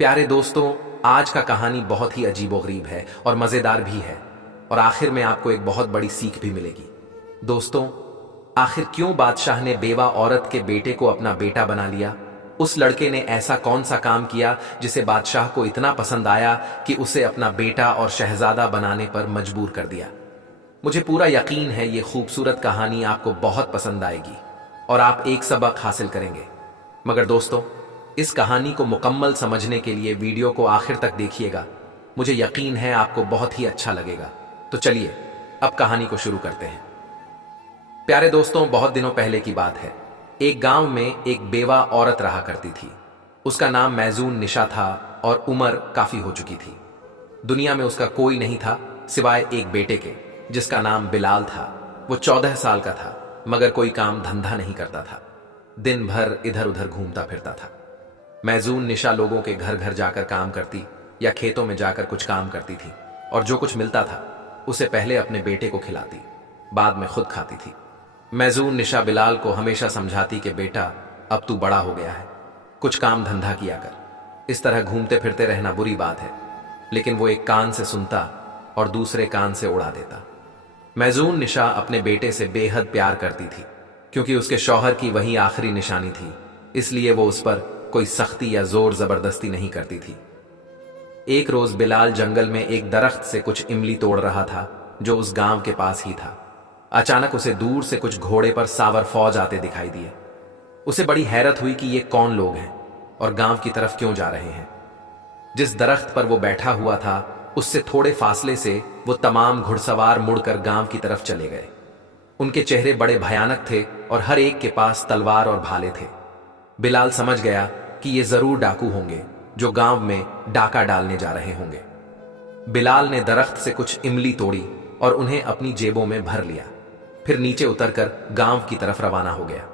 प्यारे दोस्तों, आज का कहानी बहुत ही अजीबोगरीब है और मज़ेदार भी है, और आखिर में आपको एक बहुत बड़ी सीख भी मिलेगी। दोस्तों, आखिर क्यों बादशाह ने बेवा औरत के बेटे को अपना बेटा बना लिया? उस लड़के ने ऐसा कौन सा काम किया जिसे बादशाह को इतना पसंद आया कि उसे अपना बेटा और शहजादा बनाने पर मजबूर कर दिया? मुझे पूरा यकीन है ये खूबसूरत कहानी आपको बहुत पसंद आएगी और आप एक सबक हासिल करेंगे। मगर दोस्तों, इस कहानी को मुकम्मल समझने के लिए वीडियो को आखिर तक देखिएगा। मुझे यकीन है आपको बहुत ही अच्छा लगेगा। तो चलिए अब कहानी को शुरू करते हैं। प्यारे दोस्तों, बहुत दिनों पहले की बात है। एक गांव में एक बेवा औरत रहा करती थी। उसका नाम मैजून निशा था और उम्र काफी हो चुकी थी। दुनिया में उसका कोई नहीं था सिवाय एक बेटे के, जिसका नाम बिलाल था। वो 14 साल का था, मगर कोई काम धंधा नहीं करता था। दिन भर इधर उधर घूमता फिरता था। मैजून निशा लोगों के घर घर जाकर काम करती या खेतों में जाकर कुछ काम करती थी, और जो कुछ मिलता था उसे पहले अपने बेटे को खिलाती, बाद में खुद खाती थी। मैजून निशा बिलाल को हमेशा समझाती कि बेटा, अब तू बड़ा हो गया है, कुछ काम धंधा किया कर। इस तरह घूमते फिरते रहना बुरी बात है। लेकिन वो एक कान से सुनता और दूसरे कान से उड़ा देता। मैजून निशा अपने बेटे से बेहद प्यार करती थी, क्योंकि उसके शौहर की वही आखिरी निशानी थी। इसलिए वो उस पर कोई सख्ती या जोर जबरदस्ती नहीं करती थी। एक रोज बिलाल जंगल में एक दरख्त से कुछ इमली तोड़ रहा था, जो उस गांव के पास ही था। अचानक उसे दूर से कुछ घोड़े पर सावर फौज आते दिखाई दिए। उसे बड़ी हैरत हुई कि ये कौन लोग हैं और गांव की तरफ क्यों जा रहे हैं। जिस दरख्त पर वो बैठा हुआ था, उससे थोड़े फासले से वो तमाम घुड़सवार मुड़कर गांव की तरफ चले गए। उनके चेहरे बड़े भयानक थे और हर एक के पास तलवार और भाले थे। बिलाल समझ गया कि ये जरूर डाकू होंगे जो गांव में डाका डालने जा रहे होंगे। बिलाल ने दरख्त से कुछ इमली तोड़ी और उन्हें अपनी जेबों में भर लिया। फिर नीचे उतरकर गांव की तरफ रवाना हो गया।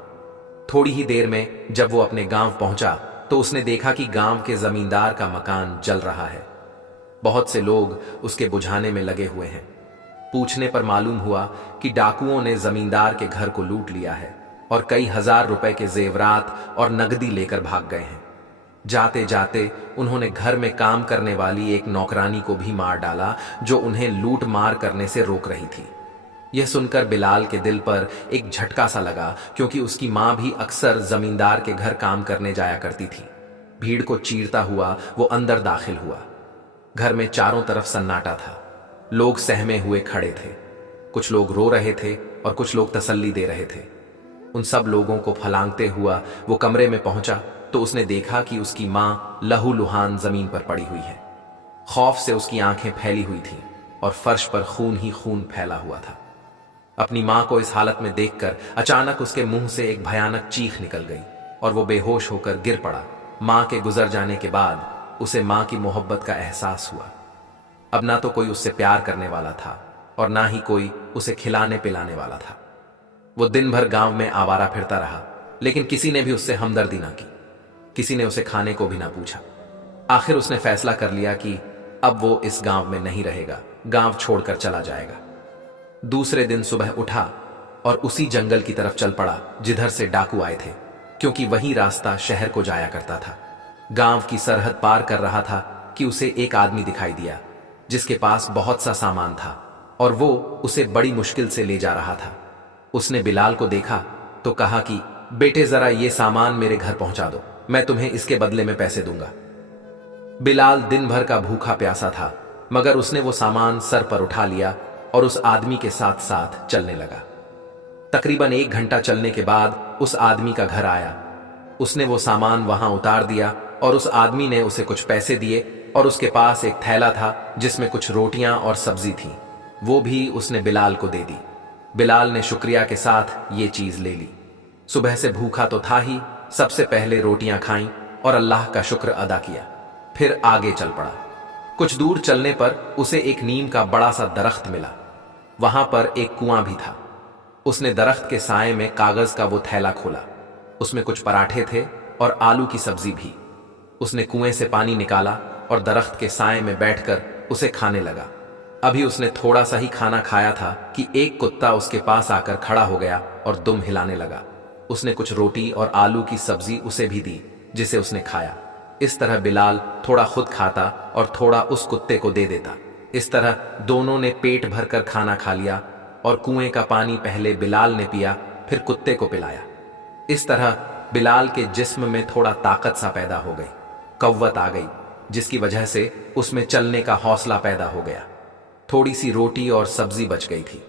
थोड़ी ही देर में जब वो अपने गांव पहुंचा तो उसने देखा कि गांव के जमींदार का मकान जल रहा है। बहुत से लोग उसके बुझाने में लगे हुए हैं। पूछने पर मालूम हुआ कि डाकुओं ने जमींदार के घर को लूट लिया है और कई हजार रुपए के जेवरात और नगदी लेकर भाग गए हैं। जाते जाते उन्होंने घर में काम करने वाली एक नौकरानी को भी मार डाला, जो उन्हें लूट मार करने से रोक रही थी। यह सुनकर बिलाल के दिल पर एक झटका सा लगा, क्योंकि उसकी मां भी अक्सर जमींदार के घर काम करने जाया करती थी। भीड़ को चीरता हुआ वो अंदर दाखिल हुआ। घर में चारों तरफ सन्नाटा था। लोग सहमे हुए खड़े थे। कुछ लोग रो रहे थे और कुछ लोग तसल्ली दे रहे थे। उन सब लोगों को फलांगते हुआ वो कमरे में पहुंचा तो उसने देखा कि उसकी मां लहूलुहान जमीन पर पड़ी हुई है। खौफ से उसकी आंखें फैली हुई थीं और फर्श पर खून ही खून फैला हुआ था। अपनी मां को इस हालत में देखकर अचानक उसके मुंह से एक भयानक चीख निकल गई और वो बेहोश होकर गिर पड़ा। मां के गुजर जाने के बाद उसे मां की मोहब्बत का एहसास हुआ। अब ना तो कोई उससे प्यार करने वाला था और ना ही कोई उसे खिलाने पिलाने वाला था। वो दिन भर गांव में आवारा फिरता रहा, लेकिन किसी ने भी उससे हमदर्दी ना की। किसी ने उसे खाने को भी ना पूछा। आखिर उसने फैसला कर लिया कि अब वो इस गांव में नहीं रहेगा, गांव छोड़कर चला जाएगा। दूसरे दिन सुबह उठा और उसी जंगल की तरफ चल पड़ा जिधर से डाकू आए थे, क्योंकि वही रास्ता शहर को जाया करता था। गांव की सरहद पार कर रहा था कि उसे एक आदमी दिखाई दिया, जिसके पास बहुत सा सामान था और वो उसे बड़ी मुश्किल से ले जा रहा था। उसने बिलाल को देखा तो कहा कि बेटे, जरा ये सामान मेरे घर पहुंचा दो, मैं तुम्हें इसके बदले में पैसे दूंगा। बिलाल दिन भर का भूखा प्यासा था, मगर उसने वो सामान सर पर उठा लिया और उस आदमी के साथ साथ चलने लगा। तकरीबन 1 घंटा चलने के बाद उस आदमी का घर आया। उसने वो सामान वहां उतार दिया और उस आदमी ने उसे कुछ पैसे दिए और उसके पास एक थैला था जिसमें कुछ रोटियां और सब्जी थी। वो भी उसने बिलाल को दे दी। बिलाल ने शुक्रिया के साथ ये चीज ले ली। सुबह से भूखा तो था ही, सबसे पहले रोटियां खाईं और अल्लाह का शुक्र अदा किया। फिर आगे चल पड़ा। कुछ दूर चलने पर उसे एक नीम का बड़ा सा दरख्त मिला। वहां पर एक कुआं भी था। उसने दरख्त के साए में कागज का वो थैला खोला। उसमें कुछ पराठे थे और आलू की सब्जी भी। उसने कुएं से पानी निकाला और दरख्त के साए में बैठकर उसे खाने लगा। अभी उसने थोड़ा सा ही खाना खाया था कि एक कुत्ता उसके पास आकर खड़ा हो गया और दुम हिलाने लगा। उसने कुछ रोटी और आलू की सब्जी उसे भी दी, जिसे उसने खाया। इस तरह बिलाल थोड़ा खुद खाता और थोड़ा उस कुत्ते को दे देता। इस तरह दोनों ने पेट भरकर खाना खा लिया और कुएं का पानी पहले बिलाल ने पिया, फिर कुत्ते को पिलाया। इस तरह बिलाल के जिस्म में थोड़ा ताकत सा पैदा हो गई, कव्वत आ गई, जिसकी वजह से उसमें चलने का हौसला पैदा हो गया। थोड़ी सी रोटी और सब्जी बच गई थी।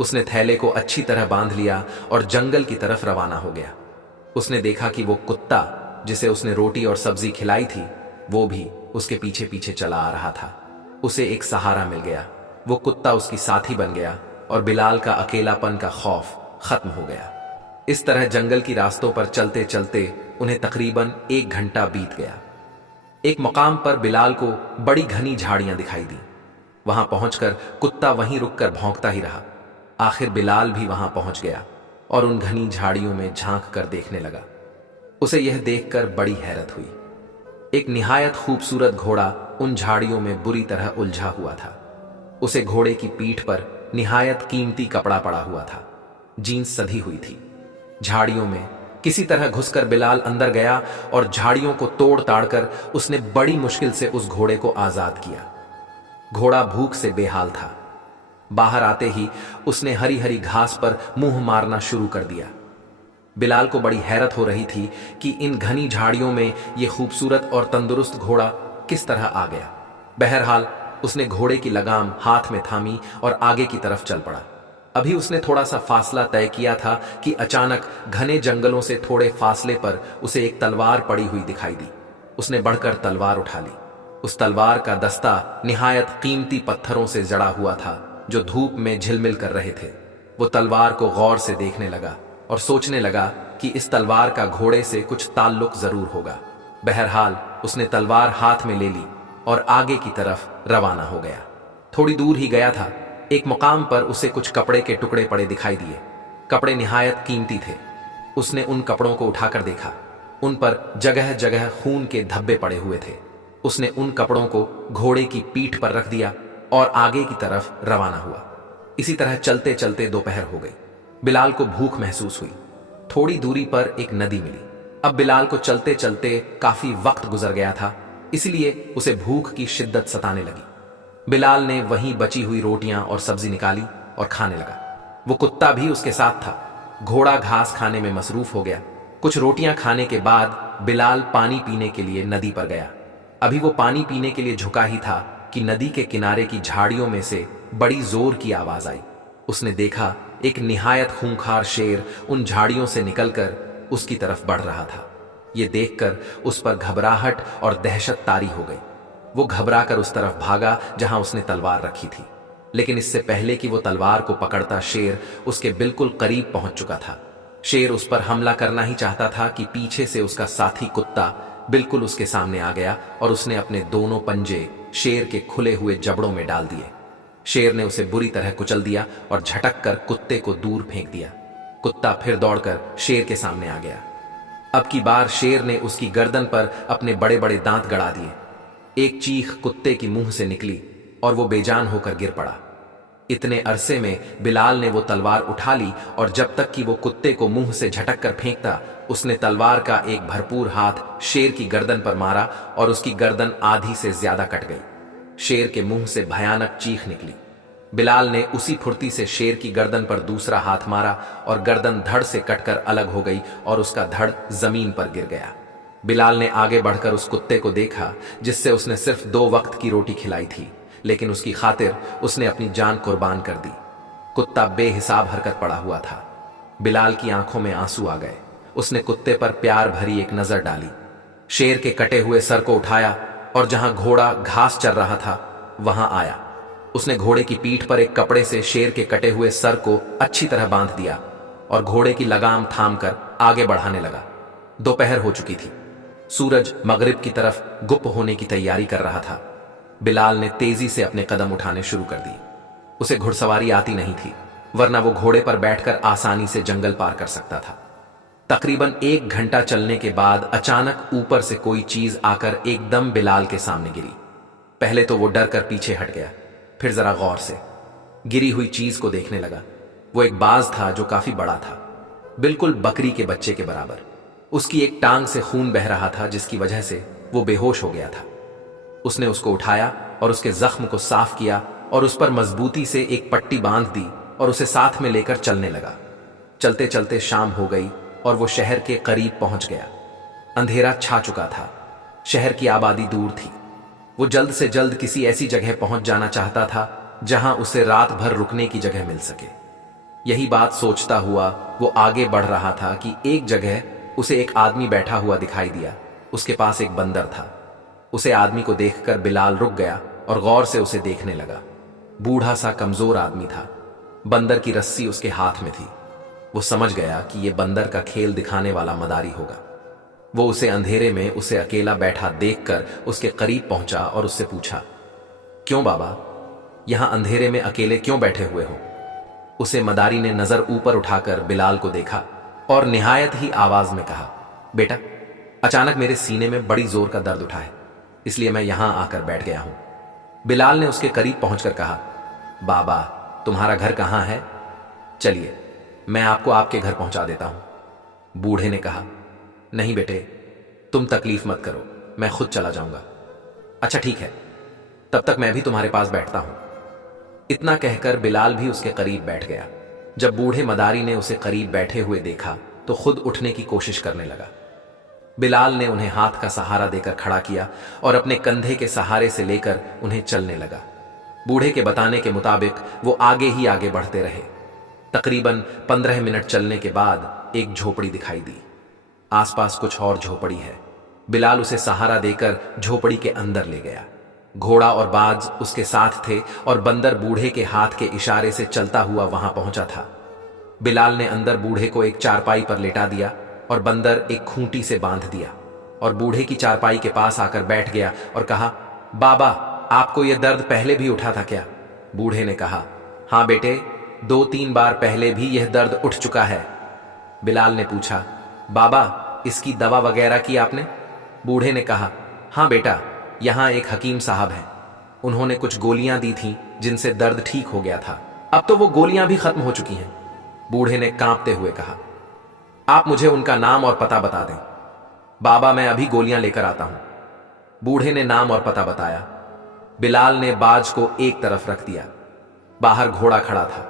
उसने थैले को अच्छी तरह बांध लिया और जंगल की तरफ रवाना हो गया। उसने देखा कि वो कुत्ता जिसे उसने रोटी और सब्जी खिलाई थी, वो भी उसके पीछे पीछे चला आ रहा था। उसे एक सहारा मिल गया, वो कुत्ता उसकी साथी बन गया और बिलाल का अकेलापन का खौफ खत्म हो गया। इस तरह जंगल की रास्तों पर चलते चलते उन्हें तकरीबन 1 घंटा बीत गया। एक मकाम पर बिलाल को बड़ी घनी झाड़ियां दिखाई दी। वहां पहुंचकर कुत्ता वहीं रुककर भौंकता ही रहा। आखिर बिलाल भी वहां पहुंच गया और उन घनी झाड़ियों में झांक कर देखने लगा। उसे यह देखकर बड़ी हैरत हुई। एक निहायत खूबसूरत घोड़ा उन झाड़ियों में बुरी तरह उलझा हुआ था। उसे घोड़े की पीठ पर निहायत कीमती कपड़ा पड़ा हुआ था, जीन्स सधी हुई थी। झाड़ियों में किसी तरह घुसकर बिलाल अंदर गया और झाड़ियों को तोड़ ताड़ कर उसने बड़ी मुश्किल से उस घोड़े को आजाद किया। घोड़ा भूख से बेहाल था। बाहर आते ही उसने हरी हरी घास पर मुंह मारना शुरू कर दिया। बिलाल को बड़ी हैरत हो रही थी कि इन घनी झाड़ियों में यह खूबसूरत और तंदुरुस्त घोड़ा किस तरह आ गया। बहरहाल उसने घोड़े की लगाम हाथ में थामी और आगे की तरफ चल पड़ा। अभी उसने थोड़ा सा फासला तय किया था कि अचानक घने जंगलों से थोड़े फासले पर उसे एक तलवार पड़ी हुई दिखाई दी। उसने बढ़कर तलवार उठा ली। उस तलवार का दस्ता निहायत कीमती पत्थरों से जड़ा हुआ था जो धूप में झिलमिल कर रहे थे। वो तलवार को गौर से देखने लगा और सोचने लगा कि इस तलवार का घोड़े से कुछ ताल्लुक जरूर होगा। बहरहाल उसने तलवार हाथ में ले ली और आगे की तरफ रवाना हो गया। थोड़ी दूर ही गया था, एक मुकाम पर उसे कुछ कपड़े के टुकड़े पड़े दिखाई दिए। कपड़े निहायत कीमती थे। उसने उन कपड़ों को उठाकर देखा। उन पर जगह जगह खून के धब्बे पड़े हुए थे। उसने उन कपड़ों को घोड़े की पीठ पर रख दिया और आगे की तरफ रवाना हुआ। इसी तरह चलते चलते दोपहर हो गई। बिलाल को भूख महसूस हुई। थोड़ी दूरी पर एक नदी मिली। अब बिलाल को चलते चलते काफी वक्त गुजर गया था, इसलिए उसे भूख की शिद्दत सताने लगी। बिलाल ने वहीं बची हुई रोटियां और सब्जी निकाली और खाने लगा। वो कुत्ता भी उसके साथ था। घोड़ा घास खाने में मसरूफ हो गया। कुछ रोटियां खाने के बाद बिलाल पानी पीने के लिए नदी पर गया। अभी वो पानी पीने के लिए झुका ही था कि नदी के किनारे की झाड़ियों में से बड़ी जोर की आवाज आई। उसने देखा एक निहायत खूंखार शेर उन झाड़ियों से निकलकर उसकी तरफ बढ़ रहा था। ये देखकर उस पर घबराहट और दहशत तारी हो गई। वो घबराकर उस तरफ भागा जहां उसने तलवार रखी थी, लेकिन इससे पहले कि वो तलवार को पकड़ता शेर उसके बिल्कुल करीब पहुंच चुका था। शेर उस पर हमला करना ही चाहता था कि पीछे से उसका साथी कुत्ता बिल्कुल उसके सामने आ गया और उसने अपने दोनों पंजे शेर के खुले हुए जबड़ों में डाल दिए। शेर ने उसे बुरी तरह कुचल दिया और झटक कर कुत्ते को दूर फेंक दिया। कुत्ता फिर दौड़कर शेर के सामने आ गया। अब की बार शेर ने उसकी गर्दन पर अपने बड़े बड़े दांत गड़ा दिए। एक चीख कुत्ते की मुंह से निकली और वो बेजान होकर गिर पड़ा। इतने अरसे में बिलाल ने वो तलवार उठा ली और जब तक कि वो कुत्ते को मुंह से झटक कर फेंकता, उसने तलवार का एक भरपूर हाथ शेर की गर्दन पर मारा और उसकी गर्दन आधी से ज्यादा कट गई। शेर के मुंह से भयानक चीख निकली। बिलाल ने उसी फुर्ती से शेर की गर्दन पर दूसरा हाथ मारा और गर्दन धड़ से कटकर अलग हो गई और उसका धड़ जमीन पर गिर गया। बिलाल ने आगे बढ़कर उस कुत्ते को देखा जिससे उसने सिर्फ 2 वक्त की रोटी खिलाई थी, लेकिन उसकी खातिर उसने अपनी जान कुर्बान कर दी। कुत्ता बेहिसाब हरकत पड़ा हुआ था। बिलाल की आंखों में आंसू आ गए। उसने कुत्ते पर प्यार भरी एक नजर डाली, शेर के कटे हुए सर को उठाया और जहां घोड़ा घास चर रहा था वहां आया। उसने घोड़े की पीठ पर एक कपड़े से शेर के कटे हुए सर को अच्छी तरह बांध दिया और घोड़े की लगाम थाम कर आगे बढ़ाने लगा। दोपहर हो चुकी थी। सूरज मगरिब की तरफ गुप्त होने की तैयारी कर रहा था। बिलाल ने तेजी से अपने कदम उठाने शुरू कर दी। उसे घुड़सवारी आती नहीं थी, वरना वो घोड़े पर बैठकर आसानी से जंगल पार कर सकता था। तकरीबन 1 घंटा चलने के बाद अचानक ऊपर से कोई चीज आकर एकदम बिलाल के सामने गिरी। पहले तो वो डर कर पीछे हट गया, फिर जरा गौर से गिरी हुई चीज को देखने लगा। वो एक बाज था जो काफी बड़ा था, बिल्कुल बकरी के बच्चे के बराबर। उसकी एक टांग से खून बह रहा था, जिसकी वजह से वो बेहोश हो गया था। उसने उसको उठाया और उसके जख्म को साफ किया और उस पर मजबूती से एक पट्टी बांध दी और उसे साथ में लेकर चलने लगा। चलते चलते शाम हो गई और वो शहर के करीब पहुंच गया। अंधेरा छा चुका था, शहर की आबादी दूर थी। वो जल्द से जल्द किसी ऐसी जगह पहुंच जाना चाहता था जहां उसे रात भर रुकने की जगह मिल सके। यही बात सोचता हुआ वो आगे बढ़ रहा था कि एक जगह उसे एक आदमी बैठा हुआ दिखाई दिया। उसके पास एक बंदर था। उसे आदमी को देखकर बिलाल रुक गया और गौर से उसे देखने लगा। बूढ़ा सा कमजोर आदमी था। बंदर की रस्सी उसके हाथ में थी। वो समझ गया कि यह बंदर का खेल दिखाने वाला मदारी होगा। वो उसे अंधेरे में उसे अकेला बैठा देखकर उसके करीब पहुंचा और उससे पूछा, क्यों बाबा, यहां अंधेरे में अकेले क्यों बैठे हुए हो? उसे मदारी ने नजर ऊपर उठाकर बिलाल को देखा और निहायत ही आवाज में कहा, बेटा, अचानक मेरे सीने में बड़ी जोर का दर्द उठा है, इसलिए मैं यहां आकर बैठ गया हूं। बिलाल ने उसके करीब पहुंचकर कहा, बाबा, तुम्हारा घर कहां है? चलिए मैं आपको आपके घर पहुंचा देता हूं। बूढ़े ने कहा, नहीं बेटे, तुम तकलीफ मत करो, मैं खुद चला जाऊंगा। अच्छा ठीक है, तब तक मैं भी तुम्हारे पास बैठता हूं। इतना कहकर बिलाल भी उसके करीब बैठ गया। जब बूढ़े मदारी ने उसे करीब बैठे हुए देखा तो खुद उठने की कोशिश करने लगा। बिलाल ने उन्हें हाथ का सहारा देकर खड़ा किया और अपने कंधे के सहारे से लेकर उन्हें चलने लगा। बूढ़े के बताने के मुताबिक वो आगे ही आगे बढ़ते रहे। तकरीबन 15 मिनट चलने के बाद एक झोपड़ी दिखाई दी। आसपास कुछ और झोपड़ी है। बिलाल उसे सहारा देकर झोपड़ी के अंदर ले गया। घोड़ा और बाज उसके साथ थे और बंदर बूढ़े के हाथ के इशारे से चलता हुआ वहां पहुंचा था। बिलाल ने अंदर बूढ़े को एक चारपाई पर लेटा दिया और बंदर एक खूंटी से बांध दिया और बूढ़े की चारपाई के पास आकर बैठ गया और कहा, बाबा, आपको यह दर्द पहले भी उठा था क्या? बूढ़े ने कहा, हां बेटे, 2-3 बार पहले भी यह दर्द उठ चुका है। बिलाल ने पूछा, बाबा, इसकी दवा वगैरह की आपने? बूढ़े ने कहा, हां बेटा, यहां एक हकीम साहब हैं, उन्होंने कुछ गोलियां दी थीं जिनसे दर्द ठीक हो गया था। अब तो वो गोलियां भी खत्म हो चुकी हैं। बूढ़े ने कांपते हुए कहा, आप मुझे उनका नाम और पता बता दें। बाबा, मैं अभी गोलियां लेकर आता हूं। बूढ़े ने नाम और पता बताया। बिलाल ने बाज को एक तरफ रख दिया। बाहर घोड़ा खड़ा था,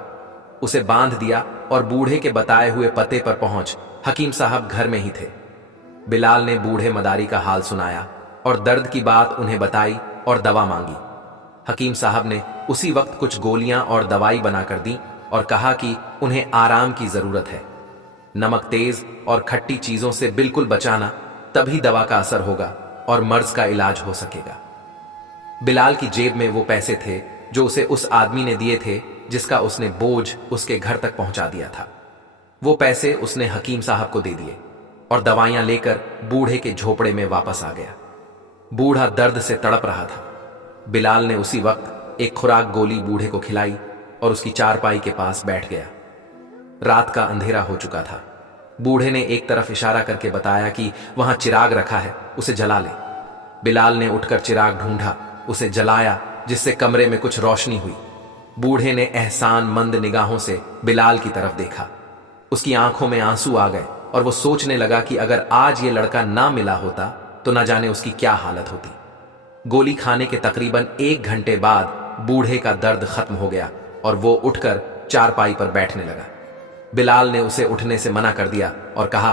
उसे बांध दिया और बूढ़े के बताए हुए पते पर पहुंच हकीम साहब घर में ही थे। बिलाल ने बूढ़े मदारी का हाल सुनाया और दर्द की बात उन्हें बताई और दवा मांगी। हकीम साहब ने उसी वक्त कुछ गोलियां और दवाई बनाकर दी और कहा कि उन्हें आराम की जरूरत है। नमक तेज और खट्टी चीजों से बिल्कुल बचाना, तभी दवा का असर होगा और मर्ज का इलाज हो सकेगा। बिलाल की जेब में वो पैसे थे जो उसे उस आदमी ने दिए थे जिसका उसने बोझ उसके घर तक पहुंचा दिया था। वो पैसे उसने हकीम साहब को दे दिए और दवाइयां लेकर बूढ़े के झोपड़े में वापस आ गया। बूढ़ा दर्द से तड़प रहा था। बिलाल ने उसी वक्त एक खुराक गोली बूढ़े को खिलाई और उसकी चारपाई के पास बैठ गया। रात का अंधेरा हो चुका था। बूढ़े ने एक तरफ इशारा करके बताया कि वहां चिराग रखा है, उसे जला ले। बिलाल ने उठकर चिराग ढूंढा, उसे जलाया, जिससे कमरे में कुछ रोशनी हुई। बूढ़े ने एहसान मंद निगाहों से बिलाल की तरफ देखा। उसकी आंखों में आंसू आ गए और वो सोचने लगा कि अगर आज ये लड़का ना मिला होता तो न जाने उसकी क्या हालत होती। गोली खाने के तकरीबन 1 घंटे बाद बूढ़े का दर्द खत्म हो गया और वो उठकर चारपाई पर बैठने लगा। बिलाल ने उसे उठने से मना कर दिया और कहा,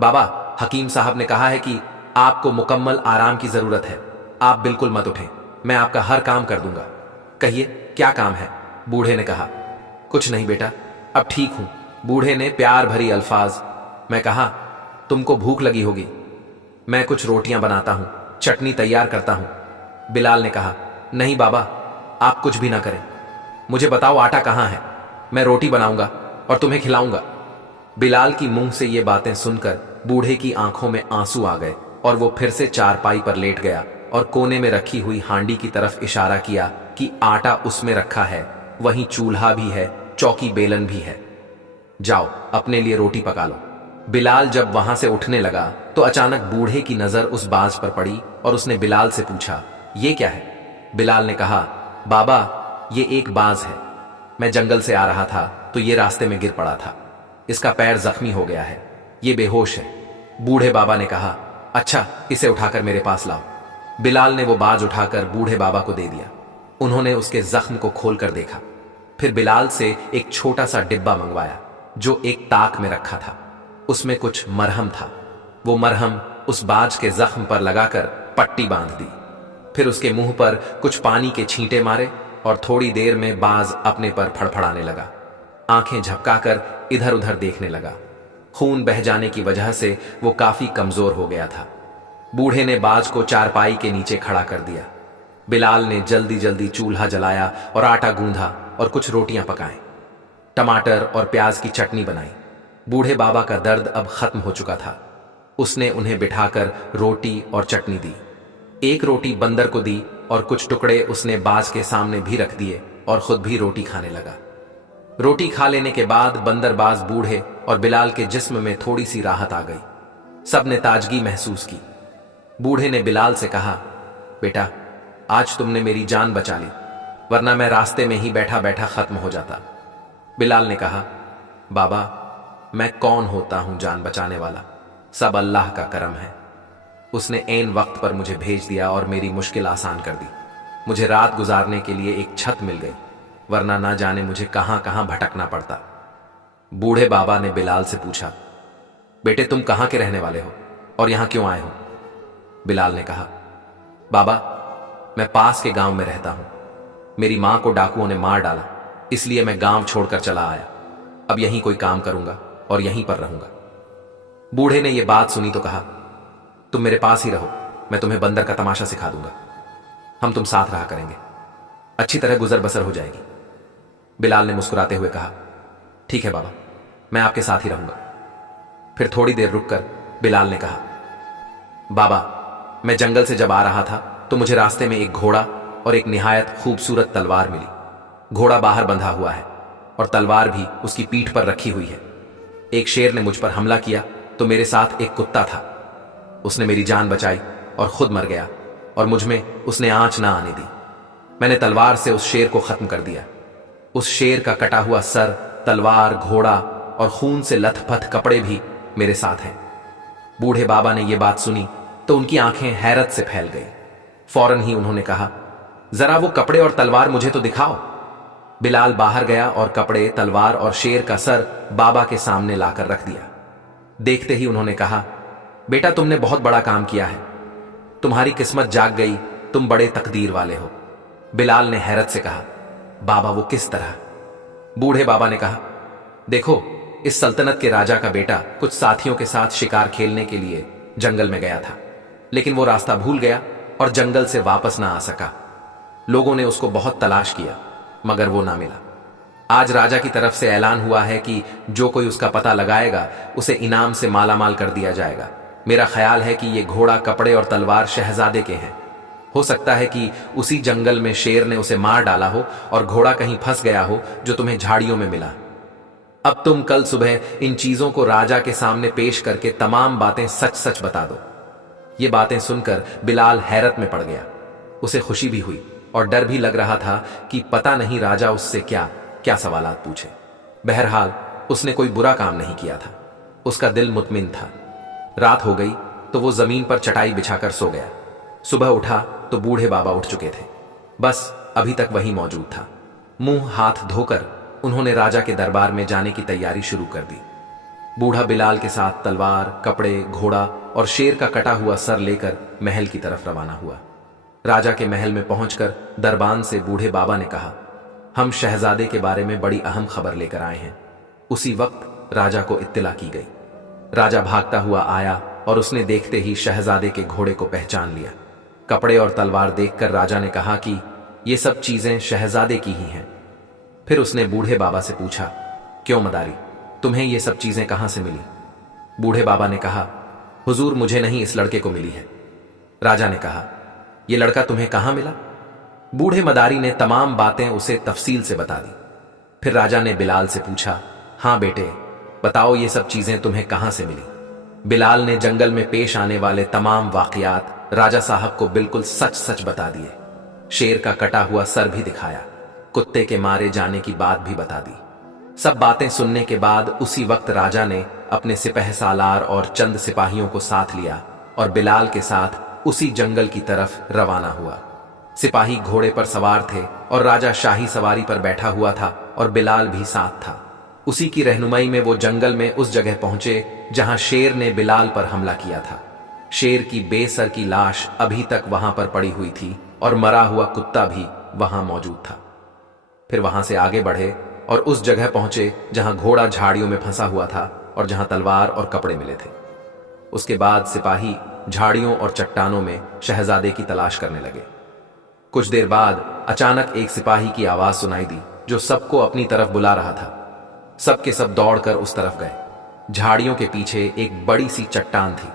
बाबा, हकीम साहब ने कहा है कि आपको मुकम्मल आराम की जरूरत है, आप बिल्कुल मत उठें, मैं आपका हर काम कर दूंगा। कहिए क्या काम है? बूढ़े ने कहा। कुछ नहीं बेटा, अब ठीक हूं। बूढ़े ने प्यार भरी अल्फाज में कहा, तुमको भूख लगी होगी, मैं कुछ रोटियां बनाता हूं, चटनी तैयार करता हूं। बिलाल ने कहा, नहीं बाबा, आप कुछ भी ना करें, मुझे बताओ आटा कहां है, मैं रोटी बनाऊंगा और तुम्हें खिलाऊंगा। बिलाल की मुंह से ये बातें सुनकर बूढ़े की आंखों में आंसू आ गए और वो फिर से चारपाई पर लेट गया और कोने में रखी हुई हांडी की तरफ इशारा किया कि आटा उसमें रखा है, वहीं चूल्हा भी है, चौकी बेलन भी है, जाओ अपने लिए रोटी पका लो। बिलाल जब वहां से उठने लगा तो अचानक बूढ़े की नजर उस बाज पर पड़ी और उसने बिलाल से पूछा, ये क्या है? बिलाल ने कहा, बाबा, ये एक बाज है, मैं जंगल से आ रहा था तो ये रास्ते में गिर पड़ा था, इसका पैर जख्मी हो गया है, ये बेहोश है। बूढ़े बाबा ने कहा, अच्छा, इसे उठाकर मेरे पास लाओ। बिलाल ने वो बाज उठाकर बूढ़े बाबा को दे दिया। उन्होंने उसके जख्म को खोलकर देखा। फिर बिलाल से एक छोटा सा डिब्बा मंगवाया जो एक ताक में रखा था। उसमें कुछ मरहम था। वो मरहम उस बाज के जख्म पर लगाकर पट्टी बांध दी। फिर उसके मुंह पर कुछ पानी के छींटे मारे और थोड़ी देर में बाज अपने पर फड़फड़ाने लगा। आंखें झपकाकर इधर उधर देखने लगा। खून बह जाने की वजह से वो काफी कमजोर हो गया था। बूढ़े ने बाज को चारपाई के नीचे खड़ा कर दिया। बिलाल ने जल्दी जल्दी चूल्हा जलाया और आटा गूंधा और कुछ रोटियां पकाएं। टमाटर और प्याज की चटनी बनाई। बूढ़े बाबा का दर्द अब खत्म हो चुका था। उसने उन्हें बिठाकर रोटी और चटनी दी। एक रोटी बंदर को दी और कुछ टुकड़े उसने बाज के सामने भी रख दिए और खुद भी रोटी खाने लगा। रोटी खा लेने के बाद बंदरबाज बूढ़े और बिलाल के जिस्म में थोड़ी सी राहत आ गई। सबने ताजगी महसूस की। बूढ़े ने बिलाल से कहा, बेटा, आज तुमने मेरी जान बचा ली, वरना मैं रास्ते में ही बैठा बैठा खत्म हो जाता। बिलाल ने कहा, बाबा, मैं कौन होता हूं जान बचाने वाला, सब अल्लाह का करम है। उसने ऐन वक्त पर मुझे भेज दिया और मेरी मुश्किल आसान कर दी। मुझे रात गुजारने के लिए एक छत मिल गई, वरना ना जाने मुझे कहां कहां भटकना पड़ता। बूढ़े बाबा ने बिलाल से पूछा, बेटे, तुम कहां के रहने वाले हो और यहां क्यों आए हो? बिलाल ने कहा, बाबा, मैं पास के गांव में रहता हूं। मेरी मां को डाकुओं ने मार डाला, इसलिए मैं गांव छोड़कर चला आया। अब यहीं कोई काम करूंगा और यहीं पर रहूंगा। बूढ़े ने यह बात सुनी तो कहा, तुम मेरे पास ही रहो, मैं तुम्हें बंदर का तमाशा सिखा दूंगा। हम तुम साथ रहा करेंगे, अच्छी तरह गुजर बसर हो जाएगी। बिलाल ने मुस्कुराते हुए कहा, ठीक है बाबा, मैं आपके साथ ही रहूंगा। फिर थोड़ी देर रुककर बिलाल ने कहा, बाबा, मैं जंगल से जब आ रहा था तो मुझे रास्ते में एक घोड़ा और एक निहायत खूबसूरत तलवार मिली। घोड़ा बाहर बंधा हुआ है और तलवार भी उसकी पीठ पर रखी हुई है। एक शेर ने मुझ पर हमला किया तो मेरे साथ एक कुत्ता था। उसने मेरी जान बचाई और खुद मर गया और मुझ में उसने आंच ना आने दी। मैंने तलवार से उस शेर को खत्म कर दिया। उस शेर का कटा हुआ सर, तलवार, घोड़ा और खून से लथपथ कपड़े भी मेरे साथ हैं। बूढ़े बाबा ने यह बात सुनी तो उनकी आंखें हैरत से फैल गई। फौरन ही उन्होंने कहा, जरा वो कपड़े और तलवार मुझे तो दिखाओ। बिलाल बाहर गया और कपड़े, तलवार और शेर का सर बाबा के सामने लाकर रख दिया। देखते ही उन्होंने कहा, बेटा, तुमने बहुत बड़ा काम किया है, तुम्हारी किस्मत जाग गई, तुम बड़े तकदीर वाले हो। बिलाल ने हैरत से कहा, बाबा, वो किस तरह? बूढ़े बाबा ने कहा, देखो, इस सल्तनत के राजा का बेटा कुछ साथियों के साथ शिकार खेलने के लिए जंगल में गया था, लेकिन वो रास्ता भूल गया और जंगल से वापस ना आ सका। लोगों ने उसको बहुत तलाश किया मगर वो ना मिला। आज राजा की तरफ से ऐलान हुआ है कि जो कोई उसका पता लगाएगा उसे इनाम से मालामाल कर दिया जाएगा। मेरा ख्याल है कि ये घोड़ा, कपड़े और तलवार शहजादे के हैं। हो सकता है कि उसी जंगल में शेर ने उसे मार डाला हो और घोड़ा कहीं फंस गया हो जो तुम्हें झाड़ियों में मिला। अब तुम कल सुबह इन चीजों को राजा के सामने पेश करके तमाम बातें सच सच बता दो। ये बातें सुनकर बिलाल हैरत में पड़ गया। उसे खुशी भी हुई और डर भी लग रहा था कि पता नहीं राजा उससे क्या क्या सवालात पूछे। बहरहाल उसने कोई बुरा काम नहीं किया था। उसका दिल मुतमिन था। रात हो गई तो वो जमीन पर चटाई बिछाकर सो गया। सुबह उठा तो बूढ़े बाबा उठ चुके थे, बस अभी तक वही मौजूद था। मुंह हाथ धोकर उन्होंने राजा के दरबार में जाने की तैयारी शुरू कर दी। बूढ़ा बिलाल के साथ तलवार, कपड़े, घोड़ा और शेर का कटा हुआ सर लेकर महल की तरफ रवाना हुआ। राजा के महल में पहुंचकर दरबान से बूढ़े बाबा ने कहा, हम शहजादे के बारे में बड़ी अहम खबर लेकर आए हैं। उसी वक्त राजा को इत्तला की गई। राजा भागता हुआ आया और उसने देखते ही शहजादे के घोड़े को पहचान लिया। कपड़े और तलवार देखकर राजा ने कहा कि ये सब चीजें शहजादे की ही हैं। फिर उसने बूढ़े बाबा से पूछा, क्यों मदारी, तुम्हें ये सब चीजें कहां से मिली? बूढ़े बाबा ने कहा, हुजूर, मुझे नहीं, इस लड़के को मिली है। राजा ने कहा, ये लड़का तुम्हें कहां मिला? बूढ़े मदारी ने तमाम बातें उसे तफसील से बता दी। फिर राजा ने बिलाल से पूछा, हां बेटे, बताओ ये सब चीजें तुम्हें कहां से मिली? बिलाल ने जंगल में पेश आने वाले तमाम वाकयात राजा साहब को बिल्कुल सच सच बता दिए। शेर का कटा हुआ सर भी दिखाया, कुत्ते के मारे जाने की बात भी बता दी। सब बातें सुनने के बाद उसी वक्त राजा ने अपने सिपह सालार और चंद सिपाहियों को साथ लिया और बिलाल के साथ उसी जंगल की तरफ रवाना हुआ। सिपाही घोड़े पर सवार थे और राजा शाही सवारी पर बैठा हुआ था और बिलाल भी साथ था। उसी की रहनुमाई में वो जंगल में उस जगह पहुंचे जहां शेर ने बिलाल पर हमला किया था। शेर की बेसर की लाश अभी तक वहां पर पड़ी हुई थी और मरा हुआ कुत्ता भी वहां मौजूद था। फिर वहां से आगे बढ़े और उस जगह पहुंचे जहां घोड़ा झाड़ियों में फंसा हुआ था और जहां तलवार और कपड़े मिले थे। उसके बाद सिपाही झाड़ियों और चट्टानों में शहजादे की तलाश करने लगे। कुछ देर बाद अचानक एक सिपाही की आवाज सुनाई दी जो सबको अपनी तरफ बुला रहा था। सब के सब दौड़कर उस तरफ गए। झाड़ियों के पीछे एक बड़ी सी चट्टान थी।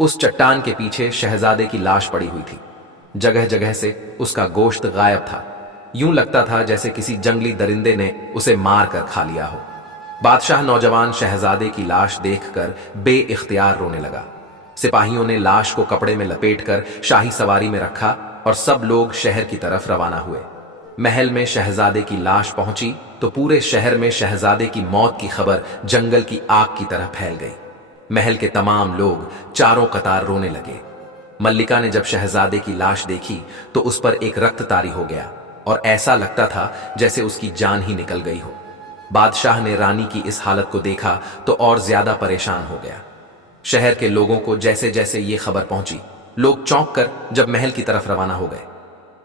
उस चट्टान के पीछे शहजादे की लाश पड़ी हुई थी। जगह जगह से उसका गोश्त गायब था। यूं लगता था जैसे किसी जंगली दरिंदे ने उसे मार कर खा लिया हो। बादशाह नौजवान शहजादे की लाश देखकर बेइख्तियार रोने लगा। सिपाहियों ने लाश को कपड़े में लपेटकर शाही सवारी में रखा और सब लोग शहर की तरफ रवाना हुए। महल में शहजादे की लाश पहुंची तो पूरे शहर में शहजादे की मौत की खबर जंगल की आग की तरह फैल गई। महल के तमाम लोग चारों कतार रोने लगे। मल्लिका ने जब शहजादे की लाश देखी तो उस पर एक रक्ततारी हो गया और ऐसा लगता था जैसे उसकी जान ही निकल गई हो। बादशाह ने रानी की इस हालत को देखा तो और ज्यादा परेशान हो गया। शहर के लोगों को जैसे जैसे ये खबर पहुंची, लोग चौंक कर जब महल की तरफ रवाना हो गए।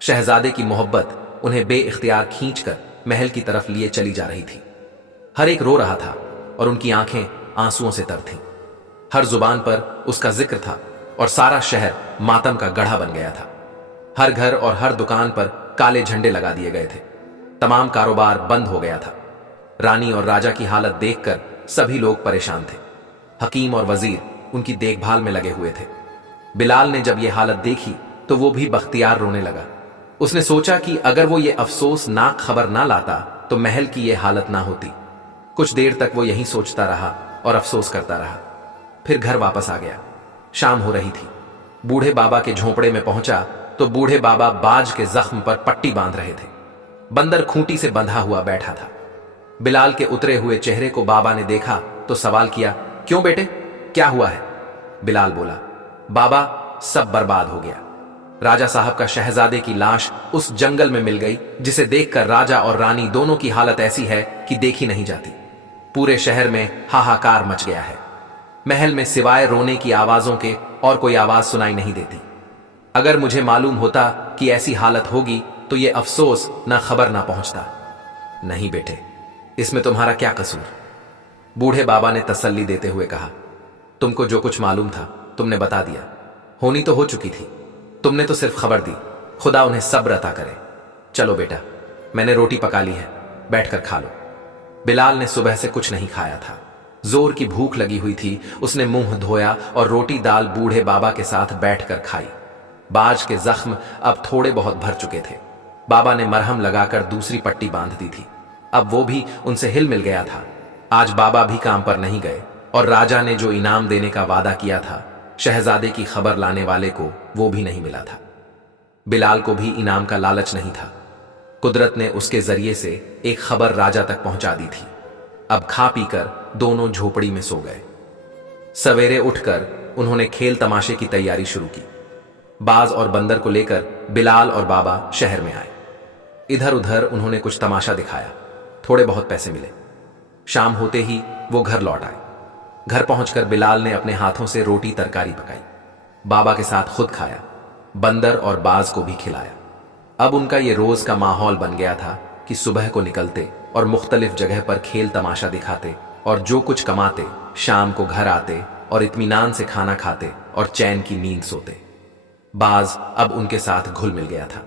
शहजादे की मोहब्बत उन्हें बेइख्तियार खींचकर महल की तरफ लिए चली जा रही थी। हर एक रो रहा था और उनकी आंखें आंसुओं से तर थीं। हर जुबान पर उसका जिक्र था और सारा शहर मातम का गढ़ा बन गया था। हर घर और हर दुकान पर काले झंडे लगा दिए गए थे। तमाम कारोबार बंद हो गया था। रानी और राजा की हालत देखकर सभी लोग परेशान थे। हकीम और वजीर उनकी देखभाल में लगे हुए थे। बिलाल ने जब यह हालत देखी तो वो भी बख्तियार रोने लगा। उसने सोचा कि अगर वो ये अफसोसनाक खबर ना लाता तो महल की यह हालत ना होती। कुछ देर तक वो यही सोचता रहा और अफसोस करता रहा। फिर घर वापस आ गया। शाम हो रही थी। बूढ़े बाबा के झोंपड़े में पहुंचा तो बूढ़े बाबा बाज के जख्म पर पट्टी बांध रहे थे। बंदर खूंटी से बंधा हुआ बैठा था। बिलाल के उतरे हुए चेहरे को बाबा ने देखा तो सवाल किया, क्यों बेटे, क्या हुआ है? बिलाल बोला, बाबा सब बर्बाद हो गया। राजा साहब का शहजादे की लाश उस जंगल में मिल गई जिसे देखकर राजा और रानी दोनों की हालत ऐसी है कि देखी नहीं जाती। पूरे शहर में हाहाकार मच गया है। महल में सिवाय रोने की आवाजों के और कोई आवाज सुनाई नहीं देती। अगर मुझे मालूम होता कि ऐसी हालत होगी तो ये अफसोस ना खबर ना पहुंचता। नहीं बेटे, इसमें तुम्हारा क्या कसूर? बूढ़े बाबा ने तसल्ली देते हुए कहा, तुमको जो कुछ मालूम था तुमने बता दिया। होनी तो हो चुकी थी, तुमने तो सिर्फ खबर दी। खुदा उन्हें सब्र अता करे। चलो बेटा, मैंने रोटी पका ली है, बैठकर खा लो। बिलाल ने सुबह से कुछ नहीं खाया था। जोर की भूख लगी हुई थी। उसने मुंह धोया और रोटी दाल बूढ़े बाबा के साथ बैठकर खाई। बाज के जख्म अब थोड़े बहुत भर चुके थे। बाबा ने मरहम लगाकर दूसरी पट्टी बांध दी थी। अब वो भी उनसे हिल मिल गया था। आज बाबा भी काम पर नहीं गए और राजा ने जो इनाम देने का वादा किया था, शहजादे की खबर लाने वाले को, वो भी नहीं मिला था। बिलाल को भी इनाम का लालच नहीं था। कुदरत ने उसके जरिए से एक खबर राजा तक पहुंचा दी थी। अब खा पीकर दोनों झोपड़ी में सो गए। सवेरे उठकर उन्होंने खेल तमाशे की तैयारी शुरू की। बाज और बंदर को लेकर बिलाल और बाबा शहर में आए। इधर उधर उन्होंने कुछ तमाशा दिखाया। थोड़े बहुत पैसे मिले। शाम होते ही वो घर लौट आए। घर पहुंचकर बिलाल ने अपने हाथों से रोटी तरकारी पकाई। बाबा के साथ खुद खाया। बंदर और बाज को भी खिलाया। अब उनका ये रोज का माहौल बन गया था कि सुबह को निकलते और मुख्तलिफ जगह पर खेल तमाशा दिखाते और जो कुछ कमाते शाम को घर आते और इत्मीनान से खाना खाते और चैन की नींद सोते। बाज अब उनके साथ घुल मिल गया था।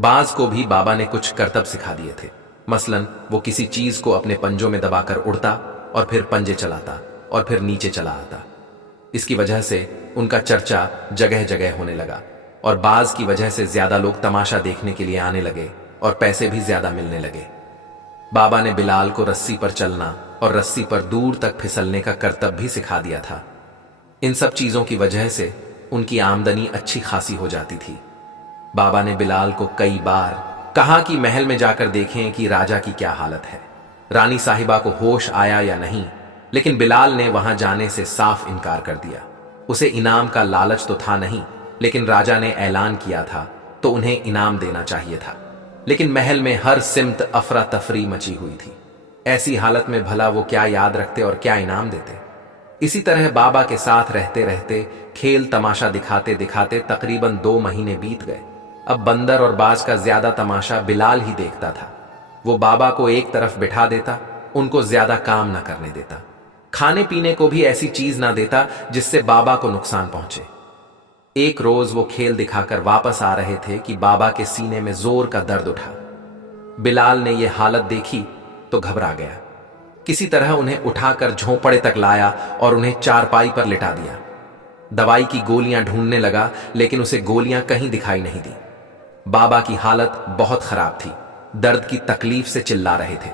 बाज को भी बाबा ने कुछ करतब सिखा दिए थे। मसलन वो किसी चीज को अपने पंजों में दबाकर उड़ता और फिर पंजे चलाता और फिर नीचे चला आता। इसकी वजह से उनका चर्चा जगह जगह होने लगा और बाज की वजह से ज्यादा लोग तमाशा देखने के लिए आने लगे और पैसे भी ज्यादा मिलने लगे। बाबा ने बिलाल को रस्सी पर चलना और रस्सी पर दूर तक फिसलने का करतब भी सिखा दिया था। इन सब चीजों की वजह से उनकी आमदनी अच्छी खासी हो जाती थी। बाबा ने बिलाल को कई बार कहा कि महल में जाकर देखें कि राजा की क्या हालत है, रानी साहिबा को होश आया या नहीं, लेकिन बिलाल ने वहां जाने से साफ इनकार कर दिया। उसे इनाम का लालच तो था नहीं, लेकिन राजा ने ऐलान किया था तो उन्हें इनाम देना चाहिए था। लेकिन महल में हर सिमत अफरा तफरी मची हुई थी। ऐसी हालत में भला वो क्या याद रखते और क्या इनाम देते। इसी तरह बाबा के साथ रहते रहते, खेल तमाशा दिखाते दिखाते तकरीबन 2 महीने बीत गए। अब बंदर और बाज का ज्यादा तमाशा बिलाल ही देखता था। वो बाबा को एक तरफ बिठा देता, उनको ज्यादा काम ना करने देता, खाने पीने को भी ऐसी चीज ना देता जिससे बाबा को नुकसान पहुंचे। एक रोज वो खेल दिखाकर वापस आ रहे थे कि बाबा के सीने में जोर का दर्द उठा। बिलाल ने यह हालत देखी तो घबरा गया। किसी तरह उन्हें उठाकर झोंपड़े तक लाया और उन्हें चारपाई पर लिटा दिया। दवाई की गोलियां ढूंढने लगा, लेकिन उसे गोलियां कहीं दिखाई नहीं दी। बाबा की हालत बहुत खराब थी, दर्द की तकलीफ से चिल्ला रहे थे।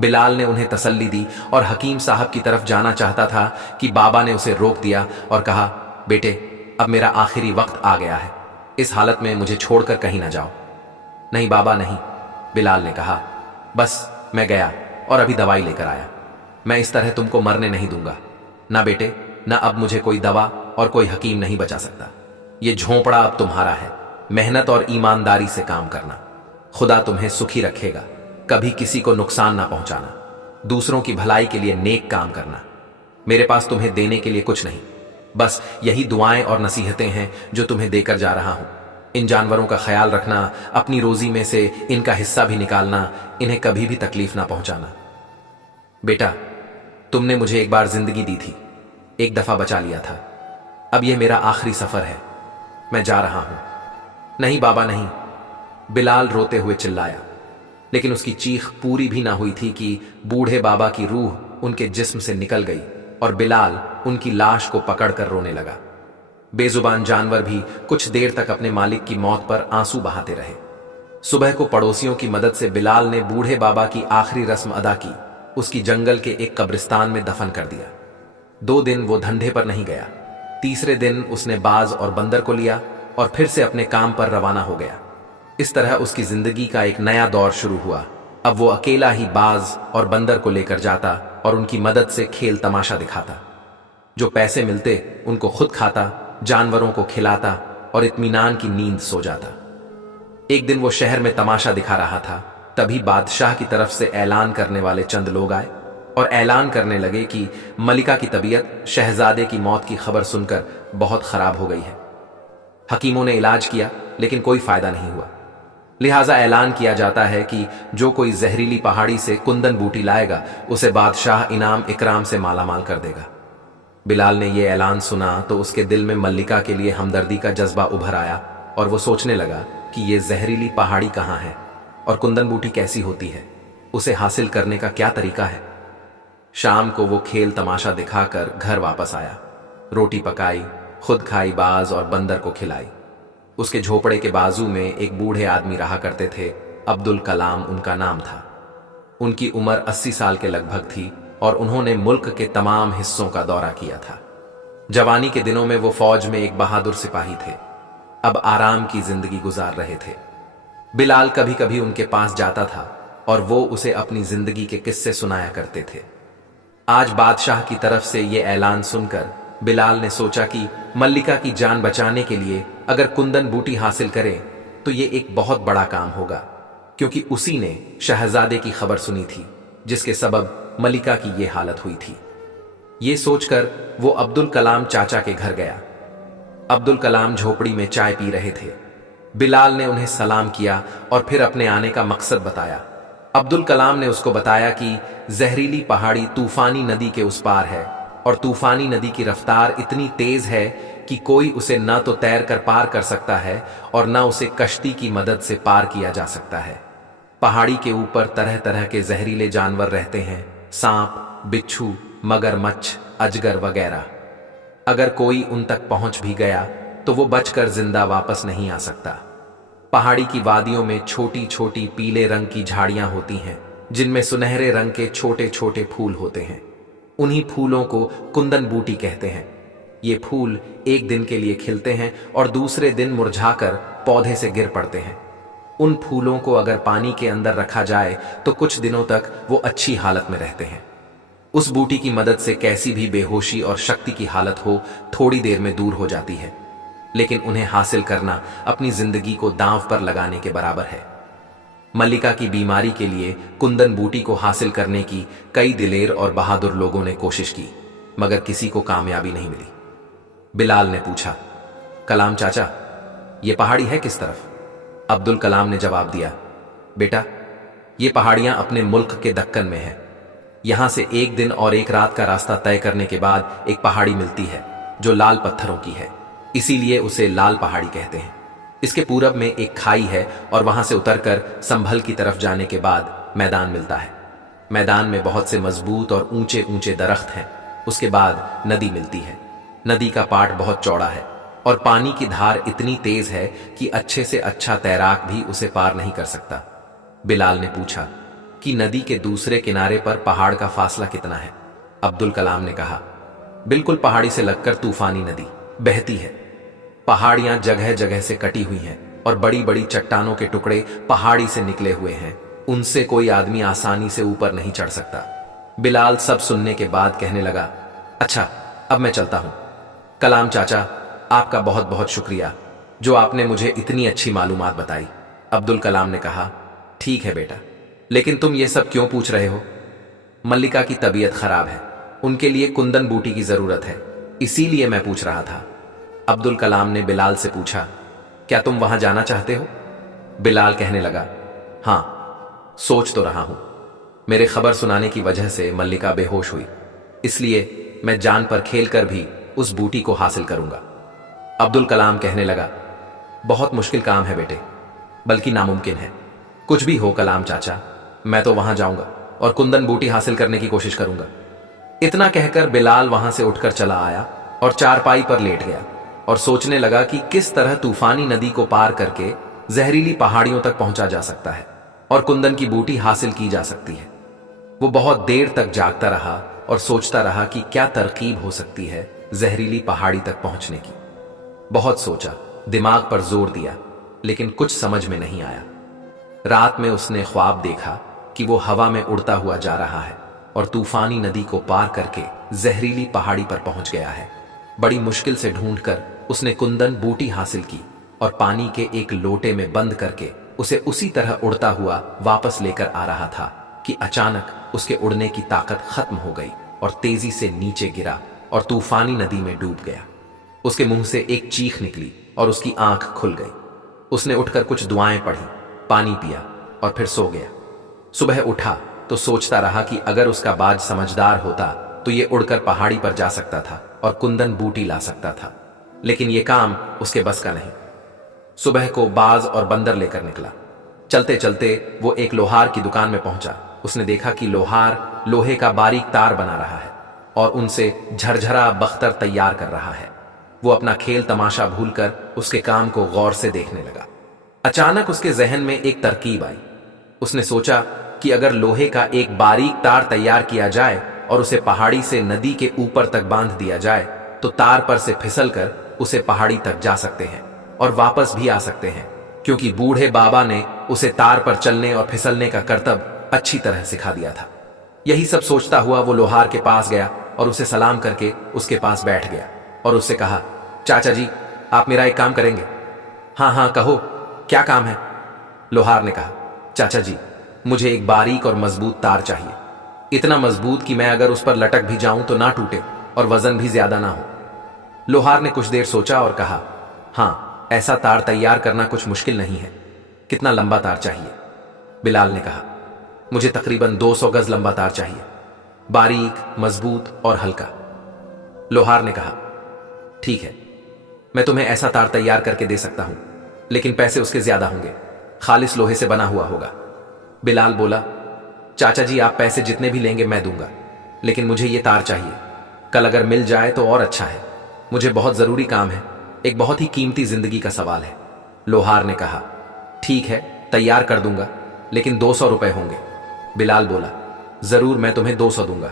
बिलाल ने उन्हें तसल्ली दी और हकीम साहब की तरफ जाना चाहता था कि बाबा ने उसे रोक दिया और कहा, बेटे, अब मेरा आखिरी वक्त आ गया है, इस हालत में मुझे छोड़कर कहीं ना जाओ। नहीं बाबा नहीं, बिलाल ने कहा, बस मैं गया और अभी दवाई लेकर आया। मैं इस तरह तुमको मरने नहीं दूंगा। ना बेटे, ना अब मुझे कोई दवा और कोई हकीम नहीं बचा सकता। ये झोंपड़ा अब तुम्हारा है। मेहनत और ईमानदारी से काम करना, खुदा तुम्हें सुखी रखेगा। कभी किसी को नुकसान ना पहुंचाना, दूसरों की भलाई के लिए नेक काम करना। मेरे पास तुम्हें देने के लिए कुछ नहीं, बस यही दुआएं और नसीहतें हैं जो तुम्हें देकर जा रहा हूं। इन जानवरों का ख्याल रखना, अपनी रोजी में से इनका हिस्सा भी निकालना, इन्हें कभी भी तकलीफ ना पहुंचाना। बेटा, तुमने मुझे एक बार जिंदगी दी थी, एक दफा बचा लिया था। अब यह मेरा आखिरी सफर है, मैं जा रहा हूं। नहीं बाबा नहीं, बिलाल रोते हुए चिल्लाया। लेकिन उसकी चीख पूरी भी ना हुई थी कि बूढ़े बाबा की रूह उनके जिस्म से निकल गई और बिलाल उनकी लाश को पकड़कर रोने लगा। बेजुबान जानवर भी कुछ देर तक अपने मालिक की मौत पर आंसू बहाते रहे। सुबह को पड़ोसियों की मदद से बिलाल ने बूढ़े बाबा की आखिरी रस्म अदा की, उसकी जंगल के एक कब्रिस्तान में दफन कर दिया। 2 दिन वो धंधे पर नहीं गया। तीसरे दिन उसने बाज और बंदर को लिया और फिर से अपने काम पर रवाना हो गया। इस तरह उसकी जिंदगी का एक नया दौर शुरू हुआ। अब वो अकेला ही बाज और बंदर को लेकर जाता और उनकी मदद से खेल तमाशा दिखाता। जो पैसे मिलते उनको खुद खाता, जानवरों को खिलाता और इत्मीनान की नींद सो जाता। एक दिन वो शहर में तमाशा दिखा रहा था, तभी बादशाह की तरफ से ऐलान करने वाले चंद लोग आए और ऐलान करने लगे कि मलिका की तबीयत शहजादे की मौत की खबर सुनकर बहुत खराब हो गई है। हकीमों ने इलाज किया लेकिन कोई फायदा नहीं हुआ। लिहाजा ऐलान किया जाता है कि जो कोई जहरीली पहाड़ी से कुंदन बूटी लाएगा उसे बादशाह इनाम इकराम से मालामाल कर देगा। बिलाल ने यह ऐलान सुना तो उसके दिल में मल्लिका के लिए हमदर्दी का जज्बा उभर आया और वो सोचने लगा कि यह जहरीली पहाड़ी कहाँ है और कुंदन बूटी कैसी होती है, उसे हासिल करने का क्या तरीका है। शाम को वो खेल तमाशा दिखाकर घर वापस आया। रोटी पकाई, खुद खाई, बाज और बंदर को खिलाई। उसके झोपड़े के बाजू में एक बूढ़े आदमी रहा करते थे, अब्दुल कलाम उनका नाम था। उनकी उम्र 80 साल के लगभग थी और उन्होंने मुल्क के तमाम हिस्सों का दौरा किया था। जवानी के दिनों में वो फौज में एक बहादुर सिपाही थे। अब आराम की जिंदगी गुजार रहे थे। बिलाल कभी कभी उनके पास जाता था और वो उसे अपनी जिंदगी के किस्से सुनाया करते थे। आज बादशाह की तरफ से ये ऐलान सुनकर बिलाल ने सोचा कि मल्लिका की जान बचाने के लिए अगर कुंदन बूटी हासिल करें तो ये एक बहुत बड़ा काम होगा, क्योंकि उसी ने शहजादे की खबर सुनी थी जिसके सबब मल्लिका की ये हालत हुई थी। ये सोचकर वो अब्दुल कलाम चाचा के घर गया। अब्दुल कलाम झोपड़ी में चाय पी रहे थे। बिलाल ने उन्हें सलाम किया और फिर अपने आने का मकसद बताया। अब्दुल कलाम ने उसको बताया कि जहरीली पहाड़ी तूफानी नदी के उस पार है और तूफानी नदी की रफ्तार इतनी तेज है कि कोई उसे न तो तैर कर पार कर सकता है और न उसे कश्ती की मदद से पार किया जा सकता है। पहाड़ी के ऊपर तरह तरह के जहरीले जानवर रहते हैं, सांप, बिच्छू, मगरमच्छ, अजगर वगैरह। अगर कोई उन तक पहुंच भी गया तो वो बचकर जिंदा वापस नहीं आ सकता। पहाड़ी की वादियों में छोटी छोटी पीले रंग की झाड़ियां होती हैं जिनमें सुनहरे रंग के छोटे छोटे फूल होते हैं। उन्हीं फूलों को कुंदन बूटी कहते हैं। ये फूल एक दिन के लिए खिलते हैं और दूसरे दिन मुरझाकर पौधे से गिर पड़ते हैं। उन फूलों को अगर पानी के अंदर रखा जाए तो कुछ दिनों तक वो अच्छी हालत में रहते हैं। उस बूटी की मदद से कैसी भी बेहोशी और शक्ति की हालत हो थोड़ी देर में दूर हो जाती है, लेकिन उन्हें हासिल करना अपनी जिंदगी को दांव पर लगाने के बराबर है। मल्लिका की बीमारी के लिए कुंदन बूटी को हासिल करने की कई दिलेर और बहादुर लोगों ने कोशिश की, मगर किसी को कामयाबी नहीं मिली। बिलाल ने पूछा, कलाम चाचा, ये पहाड़ी है किस तरफ? अब्दुल कलाम ने जवाब दिया, बेटा, ये पहाड़ियां अपने मुल्क के दक्कन में है। यहां से एक दिन और एक रात का रास्ता तय करने के बाद एक पहाड़ी मिलती है जो लाल पत्थरों की है, इसीलिए उसे लाल पहाड़ी कहते हैं। इसके पूरब में एक खाई है और वहां से उतरकर संभल की तरफ जाने के बाद मैदान मिलता है। मैदान में बहुत से मजबूत और ऊंचे ऊंचे दरख्त हैं। उसके बाद नदी मिलती है। नदी का पाट बहुत चौड़ा है और पानी की धार इतनी तेज है कि अच्छे से अच्छा तैराक भी उसे पार नहीं कर सकता। बिलाल ने पूछा कि नदी के दूसरे किनारे पर पहाड़ का फासला कितना है? अब्दुल कलाम ने कहा, बिल्कुल पहाड़ी से लगकर तूफानी नदी बहती है। पहाड़ियां जगह जगह से कटी हुई हैं और बड़ी बड़ी चट्टानों के टुकड़े पहाड़ी से निकले हुए हैं। उनसे कोई आदमी आसानी से ऊपर नहीं चढ़ सकता। बिलाल सब सुनने के बाद कहने लगा, अच्छा, अब मैं चलता हूं। कलाम चाचा, आपका बहुत बहुत शुक्रिया जो आपने मुझे इतनी अच्छी मालूमात बताई। अब्दुल कलाम ने कहा, ठीक है बेटा, लेकिन तुम ये सब क्यों पूछ रहे हो? मल्लिका की तबीयत खराब है, उनके लिए कुंदन बूटी की जरूरत है, इसीलिए मैं पूछ रहा था। अब्दुल कलाम ने बिलाल से पूछा, क्या तुम वहां जाना चाहते हो? बिलाल कहने लगा, हां, सोच तो रहा हूं। मेरे खबर सुनाने की वजह से मल्लिका बेहोश हुई, इसलिए मैं जान पर खेल कर भी उस बूटी को हासिल करूंगा। अब्दुल कलाम कहने लगा, बहुत मुश्किल काम है बेटे, बल्कि नामुमकिन है। कुछ भी हो कलाम चाचा, मैं तो वहां जाऊंगा और कुंदन बूटी हासिल करने की कोशिश करूंगा। इतना कहकर बिलाल वहां से उठकर चला आया और चारपाई पर लेट गया और सोचने लगा कि किस तरह तूफानी नदी को पार करके जहरीली पहाड़ियों तक पहुंचा जा सकता है और कुंदन की बूटी हासिल की जा सकती है। वो बहुत देर तक जागता रहा और सोचता रहा कि क्या तरकीब हो सकती है जहरीली पहाड़ी तक पहुंचने की। बहुत सोचा, दिमाग पर जोर दिया, लेकिन कुछ समझ में नहीं आया। रात में उसने ख्वाब देखा कि वो हवा में उड़ता हुआ जा रहा है और तूफानी नदी को पार करके जहरीली पहाड़ी पर पहुंच गया है। बड़ी मुश्किल से ढूंढकर उसने कुंदन बूटी हासिल की और पानी के एक लोटे में बंद करके उसे उसी तरह उड़ता हुआ वापस लेकर आ रहा था कि अचानक उसके उड़ने की ताकत खत्म हो गई और तेजी से नीचे गिरा और तूफानी नदी में डूब गया। उसके मुंह से एक चीख निकली और उसकी आंख खुल गई। उसने उठकर कुछ दुआएं पढ़ी, पानी पिया और फिर सो गया। सुबह उठा तो सोचता रहा कि अगर उसका बाज समझदार होता तो ये उड़कर पहाड़ी पर जा सकता था और कुंदन बूटी ला सकता था, लेकिन ये काम उसके बस का नहीं। सुबह को बाज और बंदर लेकर निकला। चलते चलते वो एक लोहार की दुकान में पहुंचा। उसने देखा कि लोहार लोहे का बारीक तार बना रहा है और उनसे झरझरा बख्तर तैयार कर रहा है। वो अपना खेल तमाशा भूलकर उसके काम को गौर से देखने लगा। अचानक उसके जहन में एक तरकीब आई। उसने सोचा कि अगर लोहे का एक बारीक तार तैयार किया जाए और उसे पहाड़ी से नदी के ऊपर तक बांध दिया जाए तो तार पर से फिसलकर उसे पहाड़ी तक जा सकते हैं और वापस भी आ सकते हैं, क्योंकि बूढ़े बाबा ने उसे तार पर चलने और फिसलने का करतब अच्छी तरह सिखा दिया था। यही सब सोचता हुआ वो लोहार के पास गया और उसे सलाम करके उसके पास बैठ गया और उससे कहा, चाचा जी, आप मेरा एक काम करेंगे? हाँ हाँ कहो, क्या काम है? लोहार ने कहा, चाचा जी, मुझे एक बारीक और मजबूत तार चाहिए, इतना मजबूत कि मैं अगर उस पर लटक भी जाऊं तो ना टूटे और वजन भी ज्यादा ना हो। लोहार ने कुछ देर सोचा और कहा, हाँ, ऐसा तार तैयार करना कुछ मुश्किल नहीं है। कितना लंबा तार चाहिए? बिलाल ने कहा, मुझे तकरीबन 200 गज लंबा तार चाहिए, बारीक, मजबूत और हल्का। लोहार ने कहा, ठीक है, मैं तुम्हें ऐसा तार तैयार करके दे सकता हूं, लेकिन पैसे उसके ज्यादा होंगे, खालिस लोहे से बना हुआ होगा। बिलाल बोला, चाचा जी, आप पैसे जितने भी लेंगे मैं दूंगा, लेकिन मुझे ये तार चाहिए। कल अगर मिल जाए तो और अच्छा है, मुझे बहुत जरूरी काम है, एक बहुत ही कीमती जिंदगी का सवाल है। लोहार ने कहा, ठीक है, तैयार कर दूंगा, लेकिन 200 रुपए होंगे। बिलाल बोला, जरूर, मैं तुम्हें 200 दूंगा।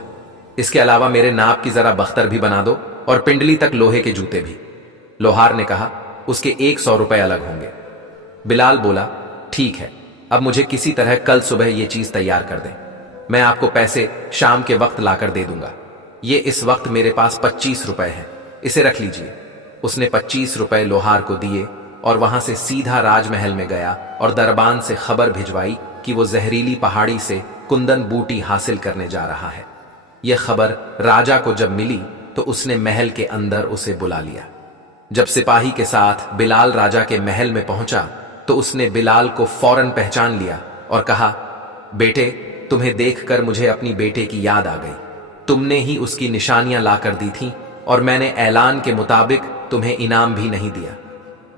इसके अलावा मेरे नाप की जरा बख्तर भी बना दो और पिंडली तक लोहे के जूते भी। लोहार ने कहा, उसके 100 रुपए अलग होंगे। बिलाल बोला, ठीक है, अब मुझे किसी तरह कल सुबह यह चीज तैयार कर दें। मैं आपको पैसे शाम के वक्त लाकर दे दूंगा। ये इस वक्त मेरे पास 25 रुपए हैं, इसे रख लीजिए। उसने 25 रुपए लोहार को दिए और वहां से सीधा राजमहल में गया और दरबान से खबर भिजवाई कि वो जहरीली पहाड़ी से कुंदन बूटी हासिल करने जा रहा है। यह खबर राजा को जब मिली तो उसने महल के अंदर उसे बुला लिया। जब सिपाही के साथ बिलाल राजा के महल में पहुंचा तो उसने बिलाल को फौरन पहचान लिया और कहा, बेटे, तुम्हें देखकर मुझे अपनी बेटे की याद आ गई। तुमने ही उसकी निशानियां लाकर दी थीं और मैंने ऐलान के मुताबिक तुम्हें इनाम भी नहीं दिया।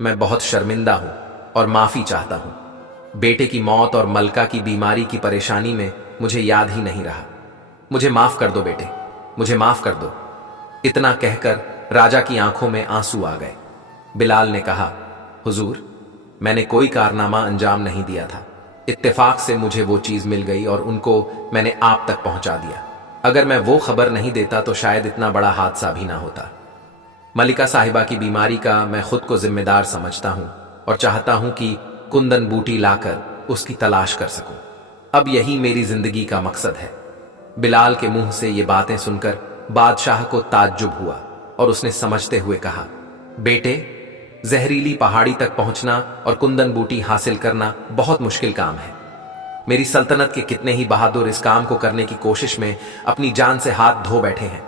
मैं बहुत शर्मिंदा हूं और माफी चाहता हूं। बेटे की मौत और मलका की बीमारी की परेशानी में मुझे याद ही नहीं रहा। मुझे माफ कर दो बेटे, मुझे माफ कर दो। इतना कहकर राजा की आंखों में आंसू आ गए। बिलाल ने कहा, हुजूर, मैंने कोई कारनामा अंजाम नहीं दिया था। इत्तेफाक से मुझे वो चीज मिल गई और उनको मैंने आप तक पहुंचा दिया। अगर मैं वो खबर नहीं देता तो शायद इतना बड़ा हादसा भी ना होता। मलिका साहिबा की बीमारी का मैं खुद को जिम्मेदार समझता हूं और चाहता हूं कि कुंदन बूटी लाकर उसकी तलाश कर सकूं। अब यही मेरी जिंदगी का मकसद है। बिलाल के मुंह से ये बातें सुनकर बादशाह को ताज्जुब हुआ और उसने समझते हुए कहा, बेटे, जहरीली पहाड़ी तक पहुंचना और कुंदन बूटी हासिल करना बहुत मुश्किल काम है। मेरी सल्तनत के कितने ही बहादुर इस काम को करने की कोशिश में अपनी जान से हाथ धो बैठे हैं।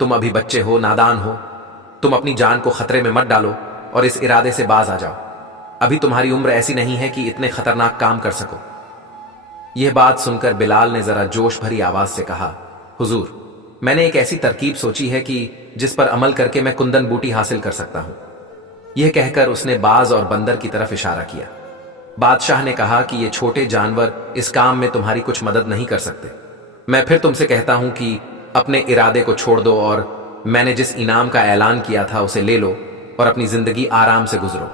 तुम अभी बच्चे हो, नादान हो। तुम अपनी जान को खतरे में मत डालो और इस इरादे से बाज आ जाओ। अभी तुम्हारी उम्र ऐसी नहीं है कि इतने खतरनाक काम कर सको। यह बात सुनकर बिलाल ने जरा जोश भरी आवाज से कहा, हुजूर, मैंने एक ऐसी तरकीब सोची है कि जिस पर अमल करके मैं कुंदन बूटी हासिल कर सकता हूं। यह कहकर उसने बाज और बंदर की तरफ इशारा किया। बादशाह ने कहा कि ये छोटे जानवर इस काम में तुम्हारी कुछ मदद नहीं कर सकते। मैं फिर तुमसे कहता हूं कि अपने इरादे को छोड़ दो और मैंने जिस इनाम का ऐलान किया था उसे ले लो और अपनी जिंदगी आराम से गुजरो।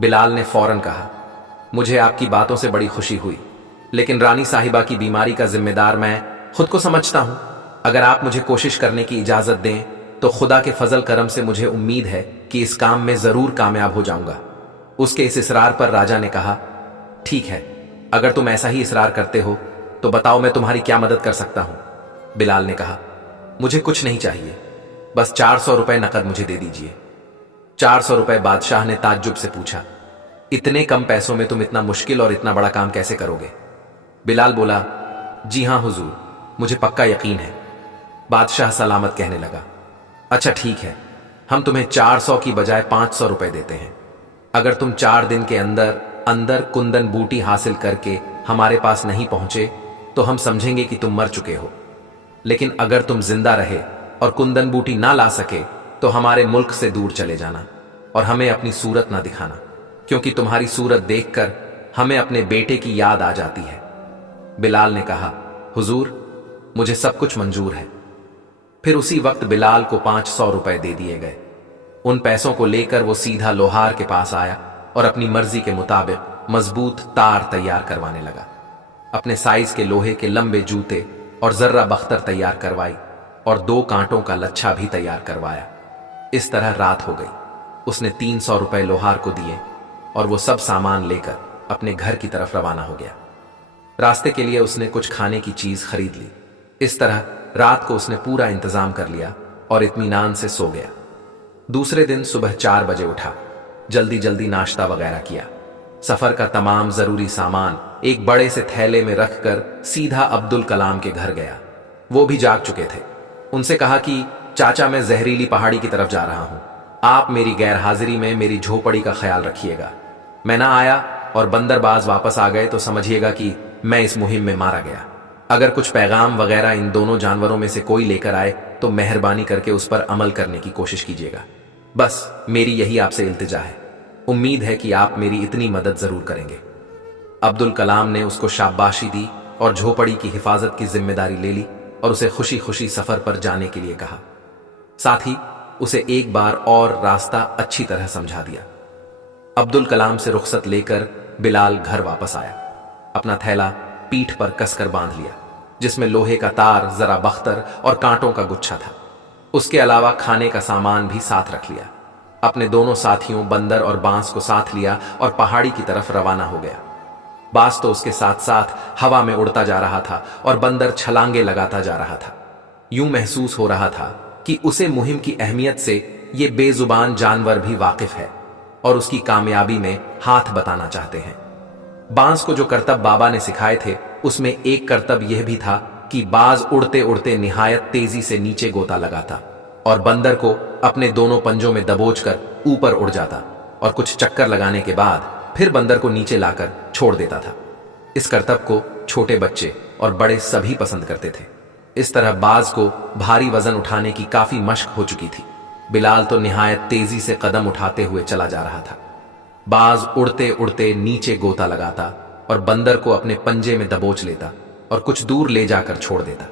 बिलाल ने फौरन कहा, मुझे आपकी बातों से बड़ी खुशी हुई, लेकिन रानी साहिबा की बीमारी का जिम्मेदार मैं खुद को समझता हूं। अगर आप मुझे कोशिश करने की इजाजत दें तो खुदा के फजल करम से मुझे उम्मीद है कि इस काम में जरूर कामयाब हो जाऊंगा। उसके इस इसरार पर राजा ने कहा, ठीक है, अगर तुम ऐसा ही इसरार करते हो तो बताओ मैं तुम्हारी क्या मदद कर सकता हूं। बिलाल ने कहा, मुझे कुछ नहीं चाहिए, बस 400 रुपए नकद मुझे दे दीजिए। 400 रुपए? बादशाह ने ताज्जुब से पूछा। इतने कम पैसों में तुम इतना मुश्किल और इतना बड़ा काम कैसे करोगे? बिलाल बोला, जी हां हुजूर, मुझे पक्का यकीन है। बादशाह सलामत कहने लगा, अच्छा ठीक है, हम तुम्हें 400 की बजाय 500 रुपए देते हैं। अगर तुम 4 दिन के अंदर अंदर कुंदन बूटी हासिल करके हमारे पास नहीं पहुंचे तो हम समझेंगे कि तुम मर चुके हो। लेकिन अगर तुम जिंदा रहे और कुंदन बूटी ना ला सके तो हमारे मुल्क से दूर चले जाना और हमें अपनी सूरत ना दिखाना, क्योंकि तुम्हारी सूरत देखकर हमें अपने बेटे की याद आ जाती है। बिलाल ने कहा, हुजूर, मुझे सब कुछ मंजूर है। फिर उसी वक्त बिलाल को 500 रुपए दे दिए गए। उन पैसों को लेकर वो सीधा लोहार के पास आया और अपनी मर्जी के मुताबिक मजबूत तार तैयार करवाने लगा। अपने साइज के लोहे के लंबे जूते और जर्रा बख्तर तैयार करवाई और 2 कांटों का लच्छा भी तैयार करवाया। इस तरह रात हो गई। उसने 300 रुपए लोहार को दिए और वो सब सामान लेकर अपने घर की तरफ रवाना हो गया। रास्ते के लिए उसने कुछ खाने की चीज खरीद ली। इस तरह रात को उसने पूरा इंतजाम कर लिया और इत्मीनान से सो गया। दूसरे दिन सुबह 4 बजे उठा, जल्दी जल्दी नाश्ता वगैरह किया। सफर का तमाम जरूरी सामान एक बड़े से थैले में रखकर सीधा अब्दुल कलाम के घर गया। वो भी जाग चुके थे। उनसे कहा कि चाचा, मैं जहरीली पहाड़ी की तरफ जा रहा हूं। आप मेरी गैर हाजिरी में मेरी झोपड़ी का ख्याल रखिएगा। मैं ना आया और बंदरबाज वापस आ गए तो समझिएगा कि मैं इस मुहिम में मारा गया। अगर कुछ पैगाम वगैरह इन दोनों जानवरों में से कोई लेकर आए तो मेहरबानी करके उस पर अमल करने की कोशिश कीजिएगा। बस मेरी यही आपसे इल्तिजा है। उम्मीद है कि आप मेरी इतनी मदद जरूर करेंगे। अब्दुल कलाम ने उसको शाबाशी दी और झोपड़ी की हिफाजत की जिम्मेदारी ले ली और उसे खुशी खुशी सफर पर जाने के लिए कहा। साथ ही उसे एक बार और रास्ता अच्छी तरह समझा दिया। अब्दुल कलाम से रुखसत लेकर बिलाल घर वापस आया। अपना थैला पीठ पर कसकर बांध लिया, जिसमें लोहे का तार, जरा बख्तर और कांटों का गुच्छा था। उसके अलावा खाने का सामान भी साथ रख लिया। अपने दोनों साथियों बंदर और बांस को साथ लिया और पहाड़ी की तरफ रवाना हो गया। बाज तो उसके साथ साथ हवा में उड़ता जा रहा था और बंदर छलांगे लगाता जा रहा था। यूं महसूस हो रहा था कि उसे मुहिम की अहमियत से ये बेजुबान जानवर भी वाकिफ है और उसकी कामयाबी में हाथ बताना चाहते हैं। बाज को जो करतब बाबा ने सिखाए थे उसमें एक करतब यह भी था कि बाज उड़ते उड़ते निहायत तेजी से नीचे गोता लगाता और बंदर को अपने दोनों पंजों में दबोचकर ऊपर उड़ जाता और कुछ चक्कर लगाने के बाद फिर बंदर को नीचे लाकर छोड़ देता था। इस करतब को छोटे बच्चे और बड़े सभी पसंद करते थे। इस तरह बाज को भारी वजन उठाने की काफी मश्क हो चुकी थी। बिलाल तो निहायत तेजी से कदम उठाते हुए चला जा रहा था। बाज उड़ते उड़ते नीचे गोता लगाता और बंदर को अपने पंजे में दबोच लेता और कुछ दूर ले जाकर छोड़ देता।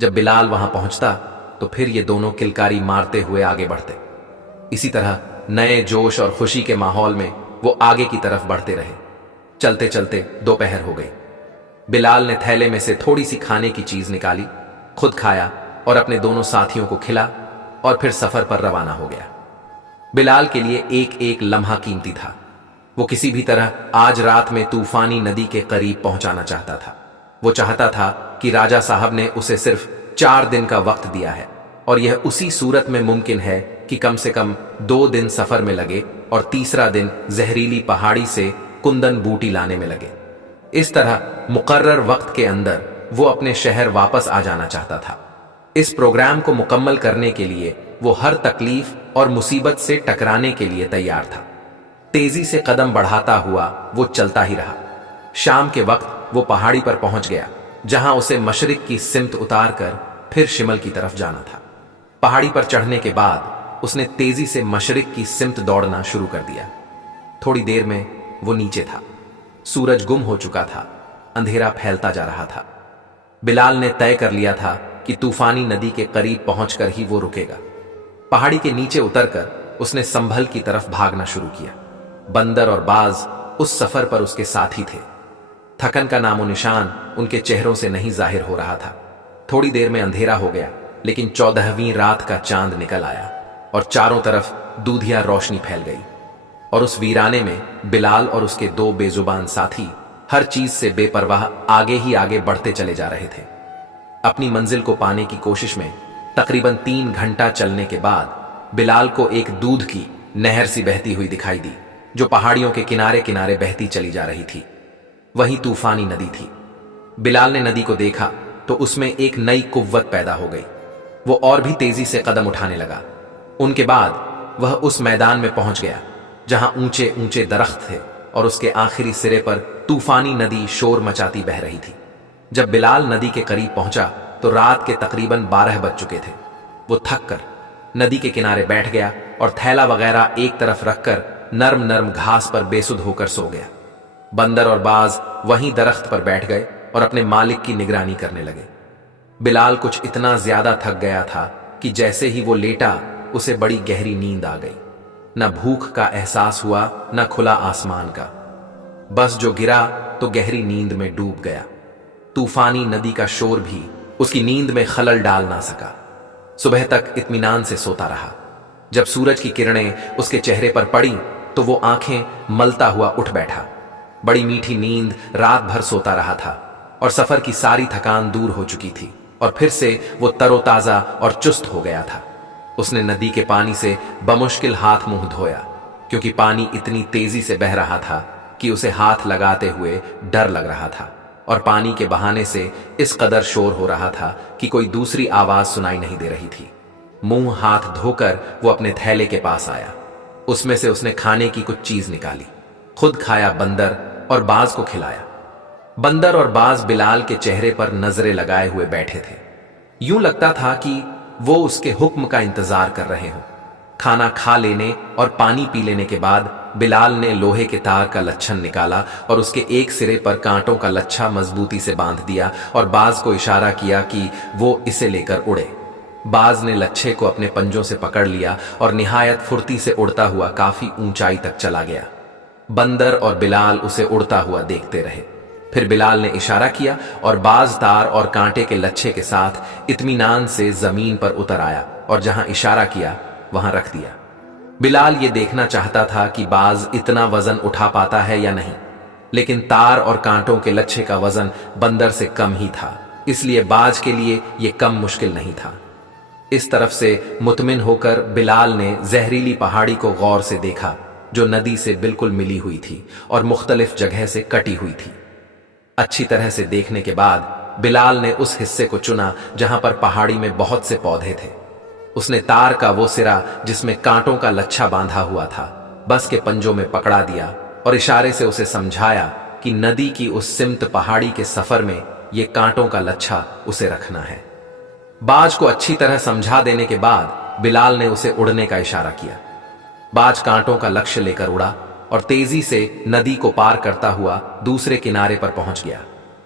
जब बिलाल वहां पहुंचता तो फिर ये दोनों किलकारी मारते हुए आगे बढ़ते। इसी तरह नए जोश और खुशी के माहौल में वो आगे की तरफ बढ़ते रहे। चलते चलते दोपहर हो गई। बिलाल ने थैले में से थोड़ी सी खाने की चीज निकाली, खुद खाया और अपने दोनों साथियों को खिला और फिर सफर पर रवाना हो गया। बिलाल के लिए एक एक लम्हा कीमती था। वो किसी भी तरह आज रात में तूफानी नदी के करीब पहुंचाना चाहता था। वो चाहता था कि राजा साहब ने उसे सिर्फ 4 दिन का वक्त दिया है और यह उसी सूरत में मुमकिन है कि कम से कम 2 दिन सफर में लगे और तीसरा दिन जहरीली पहाड़ी से कुंदन बूटी लाने में लगे। इस तरह मुकर्रर वक्त के अंदर वो अपने शहर वापस आ जाना चाहता था। इस प्रोग्राम को मुकम्मल करने के लिए वो हर तकलीफ और मुसीबत से टकराने के लिए तैयार था। तेजी से कदम बढ़ाता हुआ वो चलता ही रहा। शाम के वक्त वो पहाड़ी पर पहुंच गया जहां उसे मशरिक की सिमत उतार कर फिर शिमल की तरफ जाना था। पहाड़ी पर चढ़ने के बाद उसने तेजी से मशरिक की सिमत दौड़ना शुरू कर दिया। थोड़ी देर में वो नीचे था। सूरज गुम हो चुका था, अंधेरा फैलता जा रहा था। बिलाल ने तय कर लिया था कि तूफानी नदी के करीब पहुंचकर ही वो रुकेगा। पहाड़ी के नीचे उतरकर उसने संभल की तरफ भागना शुरू किया। बंदर और बाज उस सफर पर उसके साथ ही थे। थकन का नामो निशान उनके चेहरों से नहीं जाहिर हो रहा था। थोड़ी देर में अंधेरा हो गया, लेकिन 14वीं रात का चांद निकल आया और चारों तरफ दूधिया रोशनी फैल गई। और उस वीराने में बिलाल और उसके 2 बेजुबान साथी हर चीज से बेपरवाह आगे ही आगे बढ़ते चले जा रहे थे। अपनी मंजिल को पाने की कोशिश में तकरीबन 3 घंटा चलने के बाद बिलाल को एक दूध की नहर सी बहती हुई दिखाई दी, जो पहाड़ियों के किनारे किनारे बहती चली जा रही थी। वही तूफानी नदी थी। बिलाल ने नदी को देखा तो उसमें एक नई कुव्वत पैदा हो गई। वो और भी तेजी से कदम उठाने लगा। उनके बाद वह उस मैदान में पहुंच गया जहां ऊंचे ऊंचे दरख्त थे और उसके आखिरी सिरे पर तूफानी नदी शोर मचाती बह रही थी। जब बिलाल नदी के करीब पहुंचा तो रात के तकरीबन 12 बज चुके थे। वो थक कर नदी के किनारे बैठ गया और थैला वगैरह एक तरफ रखकर नर्म नर्म घास पर बेसुध होकर सो गया। बंदर और बाज वहीं दरख्त पर बैठ गए और अपने मालिक की निगरानी करने लगे। बिलाल कुछ इतना ज्यादा थक गया था कि जैसे ही वो लेटा उसे बड़ी गहरी नींद आ गई। न भूख का एहसास हुआ, न खुला आसमान का। बस जो गिरा तो गहरी नींद में डूब गया। तूफानी नदी का शोर भी उसकी नींद में खलल डाल ना सका। सुबह तक इत्मीनान से सोता रहा। जब सूरज की किरणें उसके चेहरे पर पड़ी तो वो आंखें मलता हुआ उठ बैठा। बड़ी मीठी नींद रात भर सोता रहा था और सफर की सारी थकान दूर हो चुकी थी और फिर से वो तरोताजा और चुस्त हो गया था। उसने नदी के पानी से बमुश्किल हाथ मुंह धोया, क्योंकि पानी इतनी तेजी से बह रहा था कि उसे हाथ लगाते हुए डर लग रहा था और पानी के बहाने से इस कदर शोर हो रहा था कि कोई दूसरी आवाज सुनाई नहीं दे रही थी। मुंह हाथ धोकर वो अपने थैले के पास आया। उसमें से उसने खाने की कुछ चीज निकाली, खुद खाया, बंदर और बाज को खिलाया। बंदर और बाज बिलाल के चेहरे पर नजरें लगाए हुए बैठे थे। यूं लगता था कि वो उसके हुक्म का इंतजार कर रहे हों। खाना खा लेने और पानी पी लेने के बाद बिलाल ने लोहे के तार का लच्छन निकाला और उसके एक सिरे पर कांटों का लच्छा मजबूती से बांध दिया और बाज को इशारा किया कि वो इसे लेकर उड़े। बाज ने लच्छे को अपने पंजों से पकड़ लिया और निहायत फुर्ती से उड़ता हुआ काफी ऊंचाई तक चला गया। बंदर और बिलाल उसे उड़ता हुआ देखते रहे। फिर बिलाल ने इशारा किया और बाज तार और कांटे के लच्छे के साथ इत्मीनान से जमीन पर उतर आया और जहां इशारा किया वहां रख दिया। बिलाल ये देखना चाहता था कि बाज इतना वजन उठा पाता है या नहीं, लेकिन तार और कांटों के लच्छे का वजन बंदर से कम ही था, इसलिए बाज के लिए यह कम मुश्किल नहीं था। इस तरफ से मुतमिन होकर बिलाल ने जहरीली पहाड़ी को गौर से देखा, जो नदी से बिल्कुल मिली हुई थी और मुख्तलिफ जगह से कटी हुई थी। अच्छी तरह से देखने के बाद बिलाल ने उस हिस्से को चुना जहां पर पहाड़ी में बहुत से पौधे थे। उसने तार का वो सिरा जिसमें कांटों का लच्छा बांधा हुआ था बस के पंजों में पकड़ा दिया और इशारे से उसे समझाया कि नदी की उस सिमत पहाड़ी के सफर में ये कांटों का लच्छा उसे रखना है। बाज को अच्छी तरह समझा देने के बाद बिलाल ने उसे उड़ने का इशारा किया। बाज कांटों का लक्ष्य लेकर उड़ा और तेजी से नदी को पार करता हुआ दूसरे किनारे पर पहुंच गया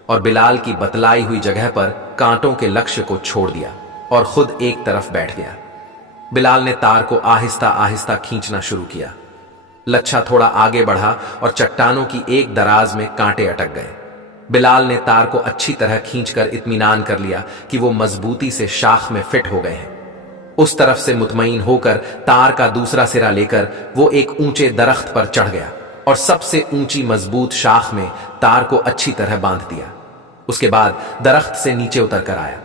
और बिलाल की बतलाई हुई जगह पर कांटों के लक्ष्य को छोड़ दिया और खुद एक तरफ बैठ गया। बिलाल ने तार को आहिस्ता आहिस्ता खींचना शुरू किया। लच्छा थोड़ा आगे बढ़ा और चट्टानों की एक दराज में कांटे अटक गए। बिलाल ने तार को अच्छी तरह खींचकर इत्मीनान कर लिया कि वो मजबूती से शाख में फिट हो गए हैं। उस तरफ से मुतमईन होकर तार का दूसरा सिरा लेकर वो एक ऊंचे दरख्त पर चढ़ गया और सबसे ऊंची मजबूत शाख में तार को अच्छी तरह बांध दिया। उसके बाद दरख्त से नीचे उतर कर आया।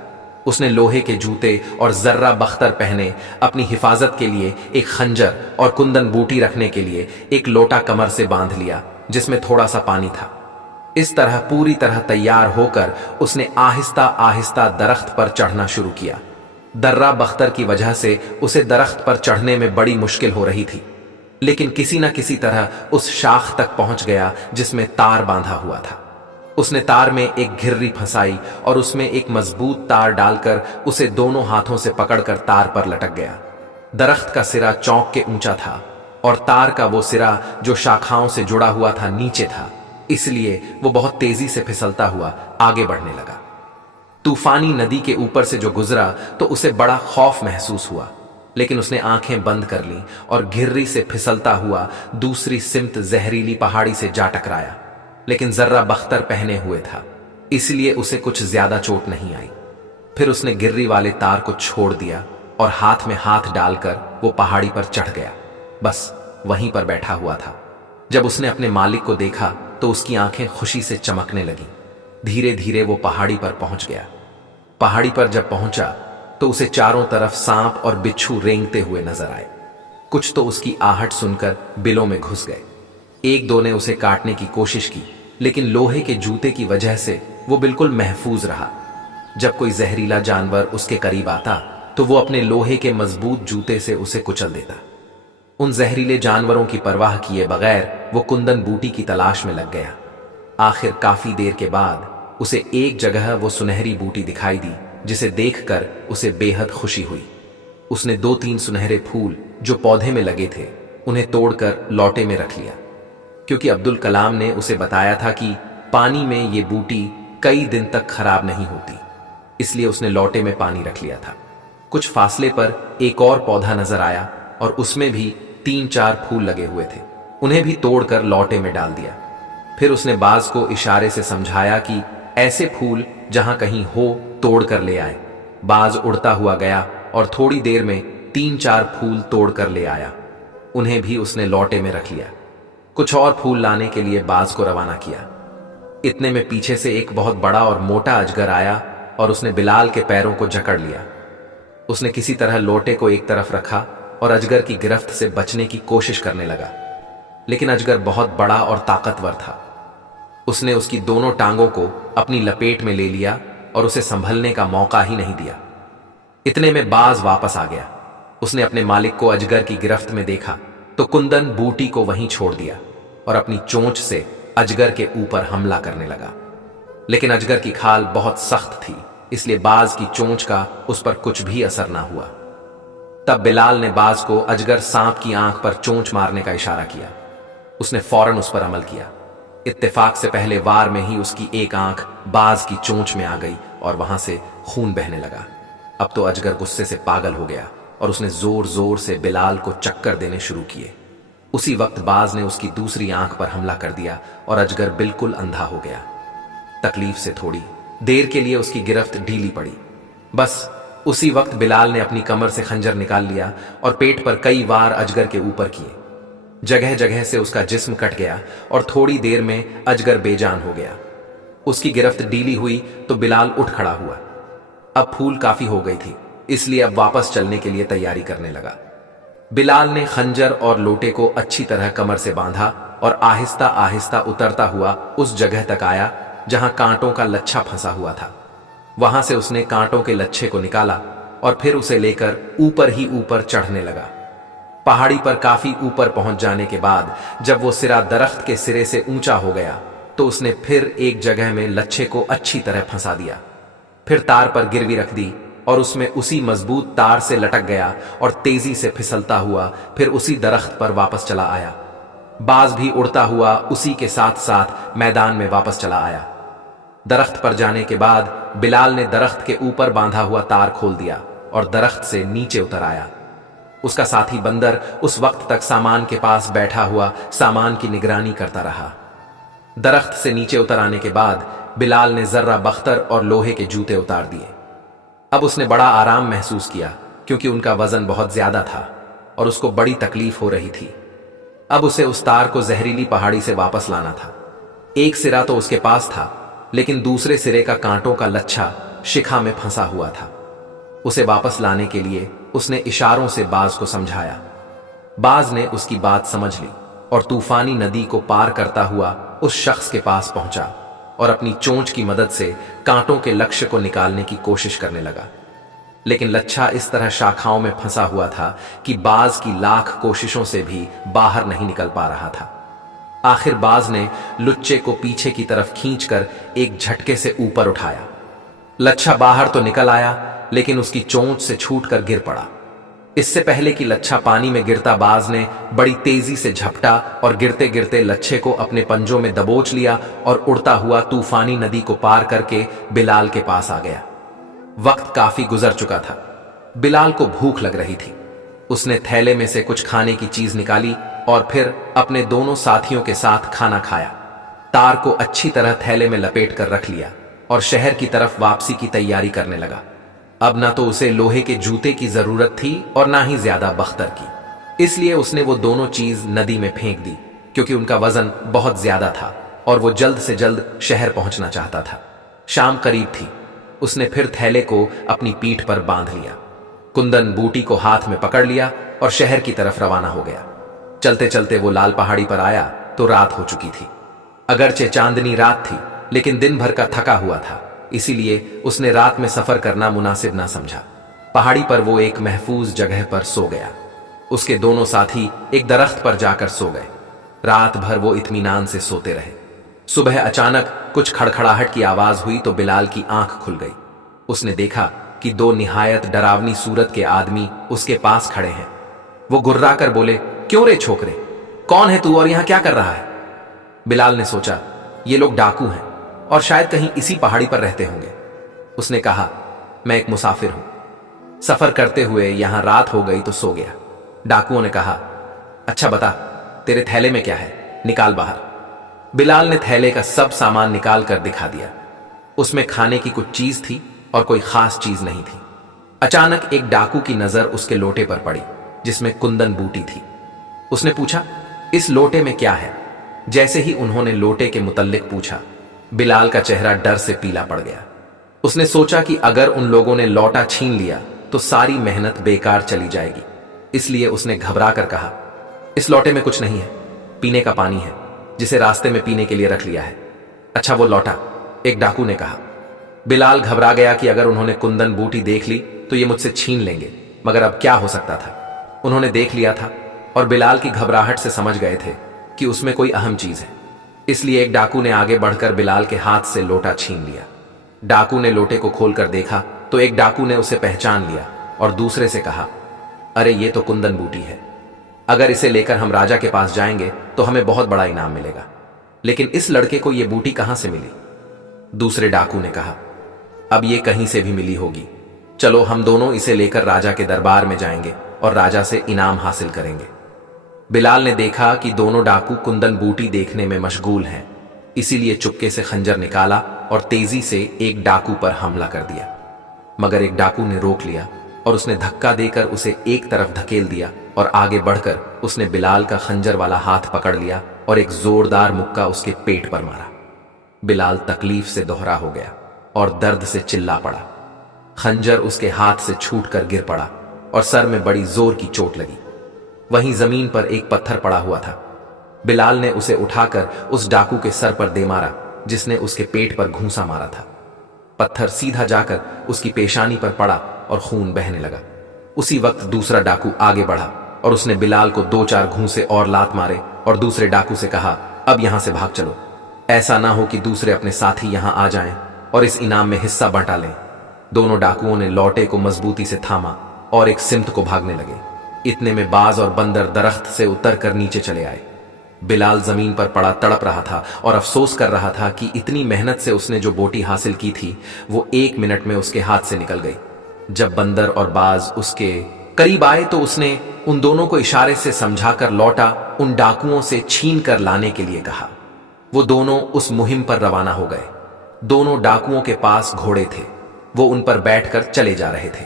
उसने लोहे के जूते और जर्रा बख्तर पहने, अपनी हिफाजत के लिए एक खंजर और कुंदन बूटी रखने के लिए एक लोटा कमर से बांध लिया जिसमें थोड़ा सा पानी था। इस तरह पूरी तरह तैयार होकर उसने आहिस्ता आहिस्ता दरख्त पर चढ़ना शुरू किया। दर्रा बख्तर की वजह से उसे दरख्त पर चढ़ने में बड़ी मुश्किल हो रही थी, लेकिन किसी न किसी तरह उस शाख तक पहुंच गया जिसमें तार बांधा हुआ था। उसने तार में एक घिर्री फंसाई और उसमें एक मजबूत तार डालकर उसे दोनों हाथों से पकड़कर तार पर लटक गया। दरख्त का सिरा चौंक के ऊंचा था और तार का वो सिरा जो शाखाओं से जुड़ा हुआ था नीचे था, इसलिए वो बहुत तेजी से फिसलता हुआ आगे बढ़ने लगा। तूफानी नदी के ऊपर से जो गुजरा तो उसे बड़ा खौफ महसूस हुआ, लेकिन उसने आंखें बंद कर लीं और घिर्री से फिसलता हुआ दूसरी सिमत जहरीली पहाड़ी से जा टकराया। लेकिन जर्रा बख्तर पहने हुए था, इसलिए उसे कुछ ज्यादा चोट नहीं आई। फिर उसने गिर्री वाले तार को छोड़ दिया और हाथ में हाथ डालकर वो पहाड़ी पर चढ़ गया। बस वहीं पर बैठा हुआ था। जब उसने अपने मालिक को देखा तो उसकी आंखें खुशी से चमकने लगीं। धीरे धीरे वो पहाड़ी पर पहुंच गया। पहाड़ी पर जब पहुंचा तो उसे चारों तरफ सांप और बिच्छू रेंगते हुए नजर आए। कुछ तो उसकी आहट सुनकर बिलों में घुस गए। एक दो ने उसे काटने की कोशिश की, लेकिन लोहे के जूते की वजह से वो बिल्कुल महफूज रहा। जब कोई जहरीला जानवर उसके करीब आता तो वो अपने लोहे के मजबूत जूते से उसे कुचल देता। उन जहरीले जानवरों की परवाह किए बगैर वो कुंदन बूटी की तलाश में लग गया। आखिर काफी देर के बाद उसे एक जगह वो सुनहरी बूटी दिखाई दी, जिसे देखकर उसे बेहद खुशी हुई। उसने 2-3 सुनहरे फूल जो पौधे में लगे थे उन्हें तोड़कर लौटे में रख लिया, क्योंकि अब्दुल कलाम ने उसे बताया था कि पानी में ये बूटी कई दिन तक खराब नहीं होती, इसलिए उसने लौटे में पानी रख लिया था। कुछ फासले पर एक और पौधा नजर आया और उसमें भी 3-4 फूल लगे हुए थे। उन्हें भी तोड़कर लौटे में डाल दिया। फिर उसने बाज को इशारे से समझाया कि ऐसे फूल जहां कहीं हो तोड़ कर ले आए। बाज उड़ता हुआ गया और थोड़ी देर में 3-4 फूल तोड़ कर ले आया। उन्हें भी उसने लौटे में रख लिया। कुछ और फूल लाने के लिए बाज को रवाना किया। इतने में पीछे से एक बहुत बड़ा और मोटा अजगर आया और उसने बिलाल के पैरों को जकड़ लिया। उसने किसी तरह लोटे को एक तरफ रखा और अजगर की गिरफ्त से बचने की कोशिश करने लगा, लेकिन अजगर बहुत बड़ा और ताकतवर था। उसने उसकी दोनों टांगों को अपनी लपेट में ले लिया और उसे संभलने का मौका ही नहीं दिया। इतने में बाज वापस आ गया। उसने अपने मालिक को अजगर की गिरफ्त में देखा तो कुंदन बूटी को वहीं छोड़ दिया और अपनी चोंच से अजगर के ऊपर हमला करने लगा। लेकिन अजगर की खाल बहुत सख्त थी, इसलिए बाज की चोंच का उस पर कुछ भी असर ना हुआ। तब बिलाल ने बाज को अजगर सांप की आंख पर चोंच मारने का इशारा किया। उसने फौरन उस पर अमल किया। इत्तेफाक से पहले वार में ही उसकी एक आंख बाज की चोंच में आ गई और वहां से खून बहने लगा। अब तो अजगर गुस्से से पागल हो गया और उसने जोर जोर से बिलाल को चक्कर देने शुरू किए। उसी वक्त बाज ने उसकी दूसरी आंख पर हमला कर दिया और अजगर बिल्कुल अंधा हो गया। तकलीफ से थोड़ी देर के लिए उसकी गिरफ्त ढीली पड़ी। बस उसी वक्त बिलाल ने अपनी कमर से खंजर निकाल लिया और पेट पर कई वार अजगर के ऊपर किए। जगह जगह से उसका जिस्म कट गया और थोड़ी देर में अजगर बेजान हो गया। उसकी गिरफ्त ढीली हुई तो बिलाल उठ खड़ा हुआ। अब फूल काफी हो गई थी, इसलिए अब वापस चलने के लिए तैयारी करने लगा। बिलाल ने खंजर और लोटे को अच्छी तरह कमर से बांधा और आहिस्ता आहिस्ता उतरता हुआ उस जगह तक आया जहां कांटों का लच्छा फंसा हुआ था। वहां से उसने कांटों के लच्छे को निकाला और फिर उसे लेकर ऊपर ही ऊपर चढ़ने लगा। पहाड़ी पर काफी ऊपर पहुंच जाने के बाद जब वो सिरा दरख्त के सिरे से ऊंचा हो गया तो उसने फिर एक जगह में लच्छे को अच्छी तरह फंसा दिया। फिर तार पर गिरवी रख दी और उसमें उसी मजबूत तार से लटक गया और तेजी से फिसलता हुआ फिर उसी दरख्त पर वापस चला आया। बाज भी उड़ता हुआ उसी के साथ साथ मैदान में वापस चला आया। दरख्त पर जाने के बाद बिलाल ने दरख्त के ऊपर बांधा हुआ तार खोल दिया और दरख्त से नीचे उतर आया। उसका साथी बंदर उस वक्त तक सामान के पास बैठा हुआ सामान की निगरानी करता रहा। दरख्त से नीचे उतर आने के बाद बिलाल ने जर्रा बख्तर और लोहे के जूते उतार दिए। अब उसने बड़ा आराम महसूस किया क्योंकि उनका वजन बहुत ज्यादा था और उसको बड़ी तकलीफ हो रही थी। अब उसे उस तार को जहरीली पहाड़ी से वापस लाना था। एक सिरा तो उसके पास था, लेकिन दूसरे सिरे का कांटों का लच्छा शिखा में फंसा हुआ था। उसे वापस लाने के लिए उसने इशारों से बाज को समझाया। बाज ने उसकी बात समझ ली और तूफानी नदी को पार करता हुआ उस शख्स के पास पहुंचा और अपनी चोंच की मदद से कांटों के लक्ष्य को निकालने की कोशिश करने लगा। लेकिन लच्छा इस तरह शाखाओं में फंसा हुआ था कि बाज की लाख कोशिशों से भी बाहर नहीं निकल पा रहा था। आखिर बाज ने लुच्चे को पीछे की तरफ खींचकर एक झटके से ऊपर उठाया। लच्छा बाहर तो निकल आया, लेकिन उसकी चोंच से छूटकर गिर पड़ा। इससे पहले कि लच्छा पानी में गिरता, बाज ने बड़ी तेजी से झपटा और गिरते गिरते लच्छे को अपने पंजों में दबोच लिया और उड़ता हुआ तूफानी नदी को पार करके बिलाल के पास आ गया। वक्त काफी गुजर चुका था। बिलाल को भूख लग रही थी। उसने थैले में से कुछ खाने की चीज निकाली और फिर अपने दोनों साथियों के साथ खाना खाया। तार को अच्छी तरह थैले में लपेट कर रख लिया और शहर की तरफ वापसी की तैयारी करने लगा। अब ना तो उसे लोहे के जूते की जरूरत थी और ना ही ज्यादा बख्तर की, इसलिए उसने वो दोनों चीज नदी में फेंक दी क्योंकि उनका वजन बहुत ज्यादा था और वो जल्द से जल्द शहर पहुंचना चाहता था। शाम करीब थी। उसने फिर थैले को अपनी पीठ पर बांध लिया, कुंदन बूटी को हाथ में पकड़ लिया और शहर की तरफ रवाना हो गया। चलते चलते वो लाल पहाड़ी पर आया तो रात हो चुकी थी। अगरचे चांदनी रात थी, लेकिन दिन भर का थका हुआ था, इसीलिए उसने रात में सफर करना मुनासिब ना समझा। पहाड़ी पर वो एक महफूज जगह पर सो गया। उसके दोनों साथी एक दरख्त पर जाकर सो गए। रात भर वो इत्मीनान से सोते रहे। सुबह अचानक कुछ खड़खड़ाहट की आवाज हुई तो बिलाल की आंख खुल गई। उसने देखा कि दो निहायत डरावनी सूरत के आदमी उसके पास खड़े हैं। वो गुर्रा कर बोले, क्यों रे छोकरे, कौन है तू और यहां क्या कर रहा है? बिलाल ने सोचा, ये लोग डाकू हैं और शायद कहीं इसी पहाड़ी पर रहते होंगे। उसने कहा, मैं एक मुसाफिर हूं, सफर करते हुए यहां रात हो गई तो सो गया। डाकुओं ने कहा, अच्छा बता, तेरे थैले में क्या है, निकाल बाहर। बिलाल ने थैले का सब सामान निकाल कर दिखा दिया। उसमें खाने की कुछ चीज थी और कोई खास चीज नहीं थी। अचानक एक डाकू की नजर उसके लोटे पर पड़ी जिसमें कुंदन बूटी थी। उसने पूछा, इस लोटे में क्या है? जैसे ही उन्होंने लोटे के मुतल्लिक पूछा, बिलाल का चेहरा डर से पीला पड़ गया। उसने सोचा कि अगर उन लोगों ने लौटा छीन लिया तो सारी मेहनत बेकार चली जाएगी, इसलिए उसने घबरा कर कहा, इस लोटे में कुछ नहीं है, पीने का पानी है जिसे रास्ते में पीने के लिए रख लिया है। अच्छा वो लौटा, एक डाकू ने कहा। बिलाल घबरा गया कि अगर उन्होंने कुंदन बूटी देख ली तो ये मुझसे छीन लेंगे, मगर अब क्या हो सकता था। उन्होंने देख लिया था और बिलाल की घबराहट से समझ गए थे कि उसमें कोई अहम चीज है, इसलिए एक डाकू ने आगे बढ़कर बिलाल के हाथ से लोटा छीन लिया। डाकू ने लोटे को खोलकर देखा तो एक डाकू ने उसे पहचान लिया और दूसरे से कहा, अरे ये तो कुंदन बूटी है, अगर इसे लेकर हम राजा के पास जाएंगे तो हमें बहुत बड़ा इनाम मिलेगा, लेकिन इस लड़के को यह बूटी कहां से मिली? दूसरे डाकू ने कहा, अब ये कहीं से भी मिली होगी, चलो हम दोनों इसे लेकर राजा के दरबार में जाएंगे और राजा से इनाम हासिल करेंगे। बिलाल ने देखा कि दोनों डाकू कुंदन बूटी देखने में मशगूल हैं, इसीलिए चुपके से खंजर निकाला और तेजी से एक डाकू पर हमला कर दिया, मगर एक डाकू ने रोक लिया और उसने धक्का देकर उसे एक तरफ धकेल दिया और आगे बढ़कर उसने बिलाल का खंजर वाला हाथ पकड़ लिया और एक जोरदार मुक्का उसके पेट पर मारा। बिलाल तकलीफ से दोहरा हो गया और दर्द से चिल्ला पड़ा। खंजर उसके हाथ से छूटकर गिर पड़ा और सर में बड़ी जोर की चोट लगी। वहीं जमीन पर एक पत्थर पड़ा हुआ था। बिलाल ने उसे उठाकर उस डाकू के सर पर दे मारा जिसने उसके पेट पर घूंसा मारा था। पत्थर सीधा जाकर उसकी पेशानी पर पड़ा और खून बहने लगा। उसी वक्त दूसरा डाकू आगे बढ़ा और उसने बिलाल को 2-4 घूंसे और लात मारे और दूसरे डाकू से कहा, अब यहां से भाग चलो, ऐसा ना हो कि दूसरे अपने साथी यहां आ जाएं और इस इनाम में हिस्सा बांटा लें। दोनों डाकुओं ने लौटे को मजबूती से थामा और एक सिमत को भागने लगे। इतने में बाज और बंदर दरख्त से उतरकर नीचे चले आए। बिलाल जमीन पर पड़ा तड़प रहा था और अफसोस कर रहा था कि इतनी मेहनत से उसने जो बोटी हासिल की थी वो 1 मिनट में उसके हाथ से निकल गई। जब बंदर और बाज उसके करीब आए तो उसने उन दोनों को इशारे से समझाकर लौटा उन डाकुओं से छीन कर लाने के लिए कहा। वो दोनों उस मुहिम पर रवाना हो गए। दोनों डाकुओं के पास घोड़े थे। वो उन पर बैठकर चले जा रहे थे।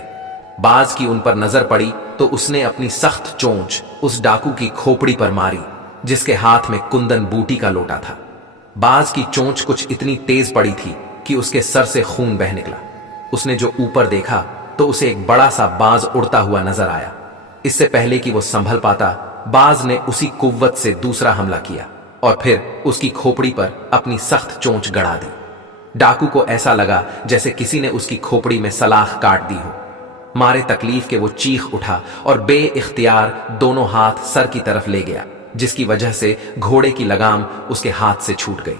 बाज की उन पर नजर पड़ी तो उसने अपनी सख्त चोंच उस डाकू की खोपड़ी पर मारी जिसके हाथ में कुंदन बूटी का लोटा था। बाज की चोंच कुछ इतनी तेज पड़ी थी कि उसके सर से खून बह निकला। उसने जो ऊपर देखा तो उसे एक बड़ा सा बाज उड़ता हुआ नजर आया। इससे पहले कि वो संभल पाता, बाज ने उसी कुव्वत से दूसरा हमला किया और फिर उसकी खोपड़ी पर अपनी सख्त चोंच गड़ा दी। डाकू को ऐसा लगा जैसे किसी ने उसकी खोपड़ी में सलाख काट दी हो। मारे तकलीफ के वो चीख उठा और बेइख्तियार दोनों हाथ सर की तरफ ले गया, जिसकी वजह से घोड़े की लगाम उसके हाथ से छूट गई।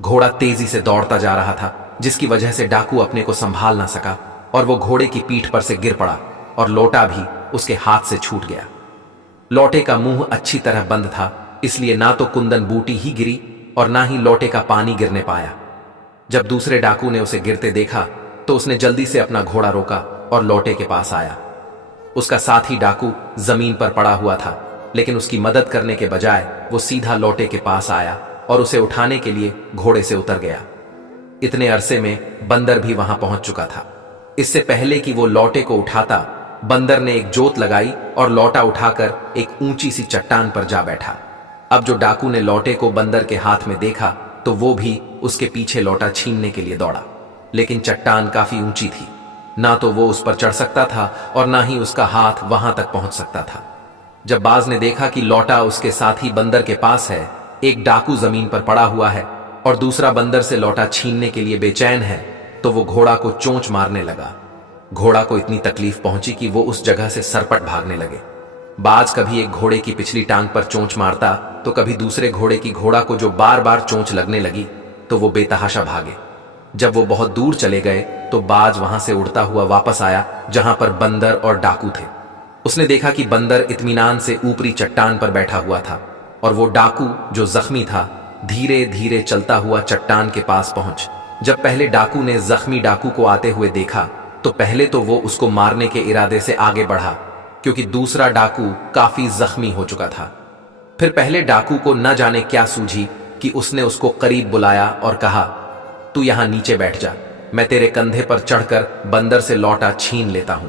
घोड़ा तेजी से दौड़ता जा रहा था जिसकी वजह से डाकू अपने को संभाल ना सका और वो घोड़े की पीठ पर से गिर पड़ा और लोटा भी उसके हाथ से छूट गया। लोटे का मुंह अच्छी तरह बंद था, इसलिए ना तो कुंदन बूटी ही गिरी और ना ही लोटे का पानी गिरने पाया। जब दूसरे डाकू ने उसे गिरते देखा तो उसने जल्दी से अपना घोड़ा रोका और लोटे के पास आया। उसका साथी डाकू जमीन पर पड़ा हुआ था, लेकिन उसकी मदद करने के बजाय वो सीधा लोटे के पास आया और उसे उठाने के लिए घोड़े से उतर गया। इतने अरसे में बंदर भी वहां पहुंच चुका था। इससे पहले कि वो लोटे को उठाता, बंदर ने एक जोत लगाई और लोटा उठाकर एक ऊंची सी चट्टान पर जा बैठा। अब जो डाकू ने लोटे को बंदर के हाथ में देखा तो वो भी उसके पीछे लोटा छीनने के लिए दौड़ा, लेकिन चट्टान काफी ऊंची थी। ना तो वो उस पर चढ़ सकता था और ना ही उसका हाथ वहां तक पहुंच सकता था। जब बाज ने देखा कि लोटा उसके साथी बंदर के पास है, एक डाकू जमीन पर पड़ा हुआ है और दूसरा बंदर से लोटा छीनने के लिए बेचैन है, तो वो घोड़ा को चोंच मारने लगा। घोड़ा को इतनी तकलीफ पहुंची कि वो उस जगह से सरपट भागने लगे। बाज कभी एक घोड़े की पिछली टांग पर चोंच मारता तो कभी दूसरे घोड़े की घोड़ा को जो बार बार चोंच लगने लगी तो वो बेतहाशा भागे। जब वो बहुत दूर चले गए तो बाज वहां से उड़ता हुआ वापस आया जहां पर बंदर और डाकू थे। उसने देखा कि बंदर इत्मीनान से ऊपरी चट्टान पर बैठा हुआ था और वो डाकू जो जख्मी था धीरे धीरे चलता हुआ चट्टान के पास पहुंच। जब पहले डाकू ने जख्मी डाकू को आते हुए देखा तो पहले तो वो उसको मारने के इरादे से आगे बढ़ा, क्योंकि दूसरा डाकू काफी जख्मी हो चुका था। फिर पहले डाकू को न जाने क्या सूझी कि उसने उसको करीब बुलाया और कहा, तू यहां नीचे बैठ जा, मैं तेरे कंधे पर चढ़कर बंदर से लोटा छीन लेता हूं।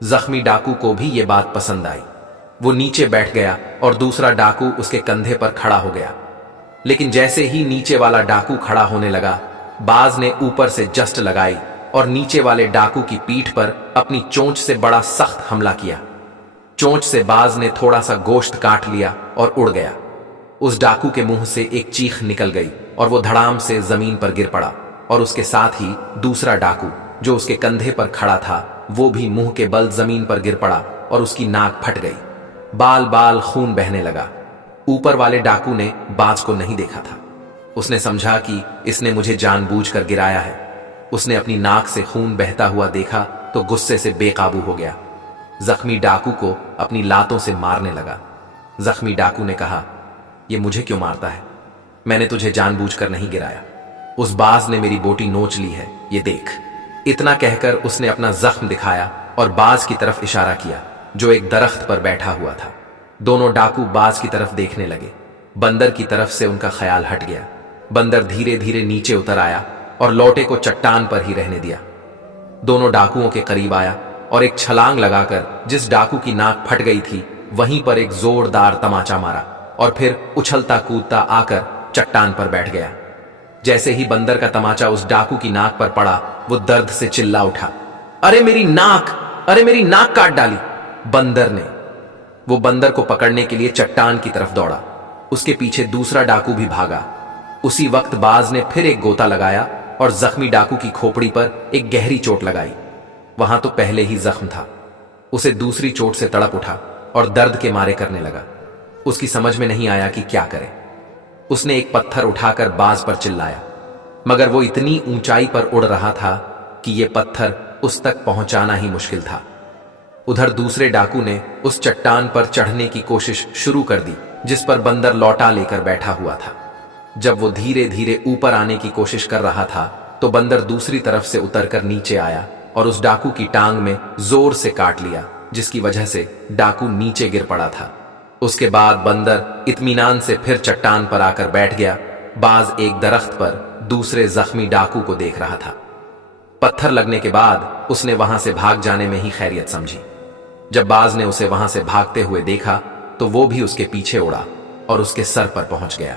जख्मी डाकू को भी ये बात पसंद आई। वो नीचे बैठ गया और दूसरा डाकू उसके कंधे पर खड़ा हो गया। लेकिन जैसे ही नीचे वाला डाकू खड़ा होने लगा, बाज ने ऊपर से जस्ट लगाई और नीचे वाले डाकू की पीठ पर अपनी चोंच से बड़ा सख्त हमला किया। चोंच से बाज ने थोड़ा सा गोश्त काट लिया और उड़ गया। उस डाकू के मुंह से एक चीख निकल गई और वो धड़ाम से जमीन पर गिर पड़ा और उसके साथ ही दूसरा डाकू जो उसके कंधे पर खड़ा था वो भी मुंह के बल जमीन पर गिर पड़ा और उसकी नाक फट गई। बाल बाल खून बहने लगा। ऊपर वाले डाकू ने बाज को नहीं देखा था। उसने समझा कि इसने मुझे जानबूझकर गिराया है। उसने अपनी नाक से खून बहता हुआ देखा तो गुस्से से बेकाबू हो गया। जख्मी डाकू को अपनी लातों से मारने लगा। जख्मी डाकू ने कहा, ये मुझे क्यों मारता है? मैंने तुझे जानबूझकर नहीं गिराया। उस बाज ने मेरी बोटी नोच ली है, ये देख। इतना कहकर उसने अपना जख्म दिखाया और बाज की तरफ इशारा किया जो एक दरख्त पर बैठा हुआ था। दोनों डाकू बाज की तरफ देखने लगे। बंदर की तरफ से उनका ख्याल हट गया। बंदर धीरे धीरे नीचे उतर आया और लोटे को चट्टान पर ही रहने दिया। दोनों डाकुओं के करीब आया और एक छलांग लगाकर जिस डाकू की नाक फट गई थी वहीं पर एक जोरदार तमाचा मारा और फिर उछलता कूदता आकर चट्टान पर बैठ गया। जैसे ही बंदर का तमाचा उस डाकू की नाक पर पड़ा, वो दर्द से चिल्ला उठा, अरे मेरी नाक, अरे मेरी नाक काट डाली। बंदर ने वो बंदर को पकड़ने के लिए चट्टान की तरफ दौड़ा। उसके पीछे दूसरा डाकू भी भागा। उसी वक्त बाज ने फिर एक गोता लगाया और जख्मी डाकू की खोपड़ी पर एक गहरी चोट लगाई। वहां तो पहले ही जख्म था। उसे दूसरी चोट से तड़प उठा और दर्द के मारे करने लगा। उसकी समझ में नहीं आया कि क्या करे। उसने एक पत्थर उठाकर बाज पर चिल्लाया, मगर वो इतनी ऊंचाई पर उड़ रहा था कि यह पत्थर उस तक पहुंचाना ही मुश्किल था। उधर दूसरे डाकू ने उस चट्टान पर चढ़ने की कोशिश शुरू कर दी जिस पर बंदर लौटा लेकर बैठा हुआ था। जब वो धीरे धीरे ऊपर आने की कोशिश कर रहा था तो बंदर दूसरी तरफ से उतरकर नीचे आया और उस डाकू की टांग में जोर से काट लिया, जिसकी वजह से डाकू नीचे गिर पड़ा था। उसके बाद बंदर इत्मीनान से फिर चट्टान पर आकर बैठ गया। बाज एक दरख्त पर दूसरे जख्मी डाकू को देख रहा था। पत्थर लगने के बाद उसने वहां से भाग जाने में ही खैरियत समझी। जब बाज ने उसे वहां से भागते हुए देखा तो वो भी उसके पीछे उड़ा और उसके सर पर पहुंच गया।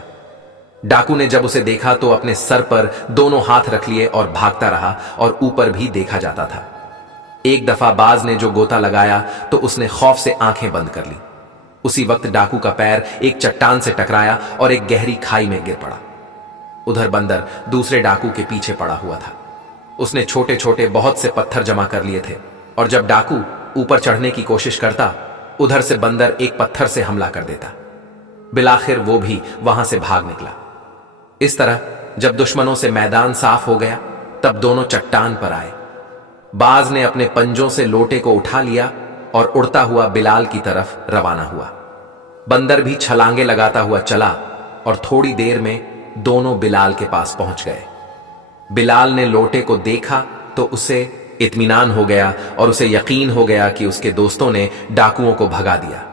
डाकू ने जब उसे देखा तो अपने सर पर दोनों हाथ रख लिए और भागता रहा और ऊपर भी देखा जाता था। एक दफा बाज ने जो गोता लगाया तो उसने खौफ से आंखें बंद कर ली। उसी वक्त डाकू का पैर एक चट्टान से टकराया और एक गहरी खाई में गिर पड़ा। उधर बंदर दूसरे डाकू के पीछे पड़ा हुआ था। उसने छोटे छोटे बहुत से पत्थर जमा कर लिए थे और जब डाकू ऊपर चढ़ने की कोशिश करता, उधर से बंदर एक पत्थर से हमला कर देता। बिलाखिर वो भी वहां से भाग निकला। इस तरह जब दुश्मनों से मैदान साफ हो गया तब दोनों चट्टान पर आए। बाज ने अपने पंजों से लोटे को उठा लिया और उड़ता हुआ बिलाल की तरफ रवाना हुआ। बंदर भी छलांगे लगाता हुआ चला और थोड़ी देर में दोनों बिलाल के पास पहुंच गए। बिलाल ने लोटे को देखा तो उसे इत्मीनान हो गया और उसे यकीन हो गया कि उसके दोस्तों ने डाकुओं को भगा दिया।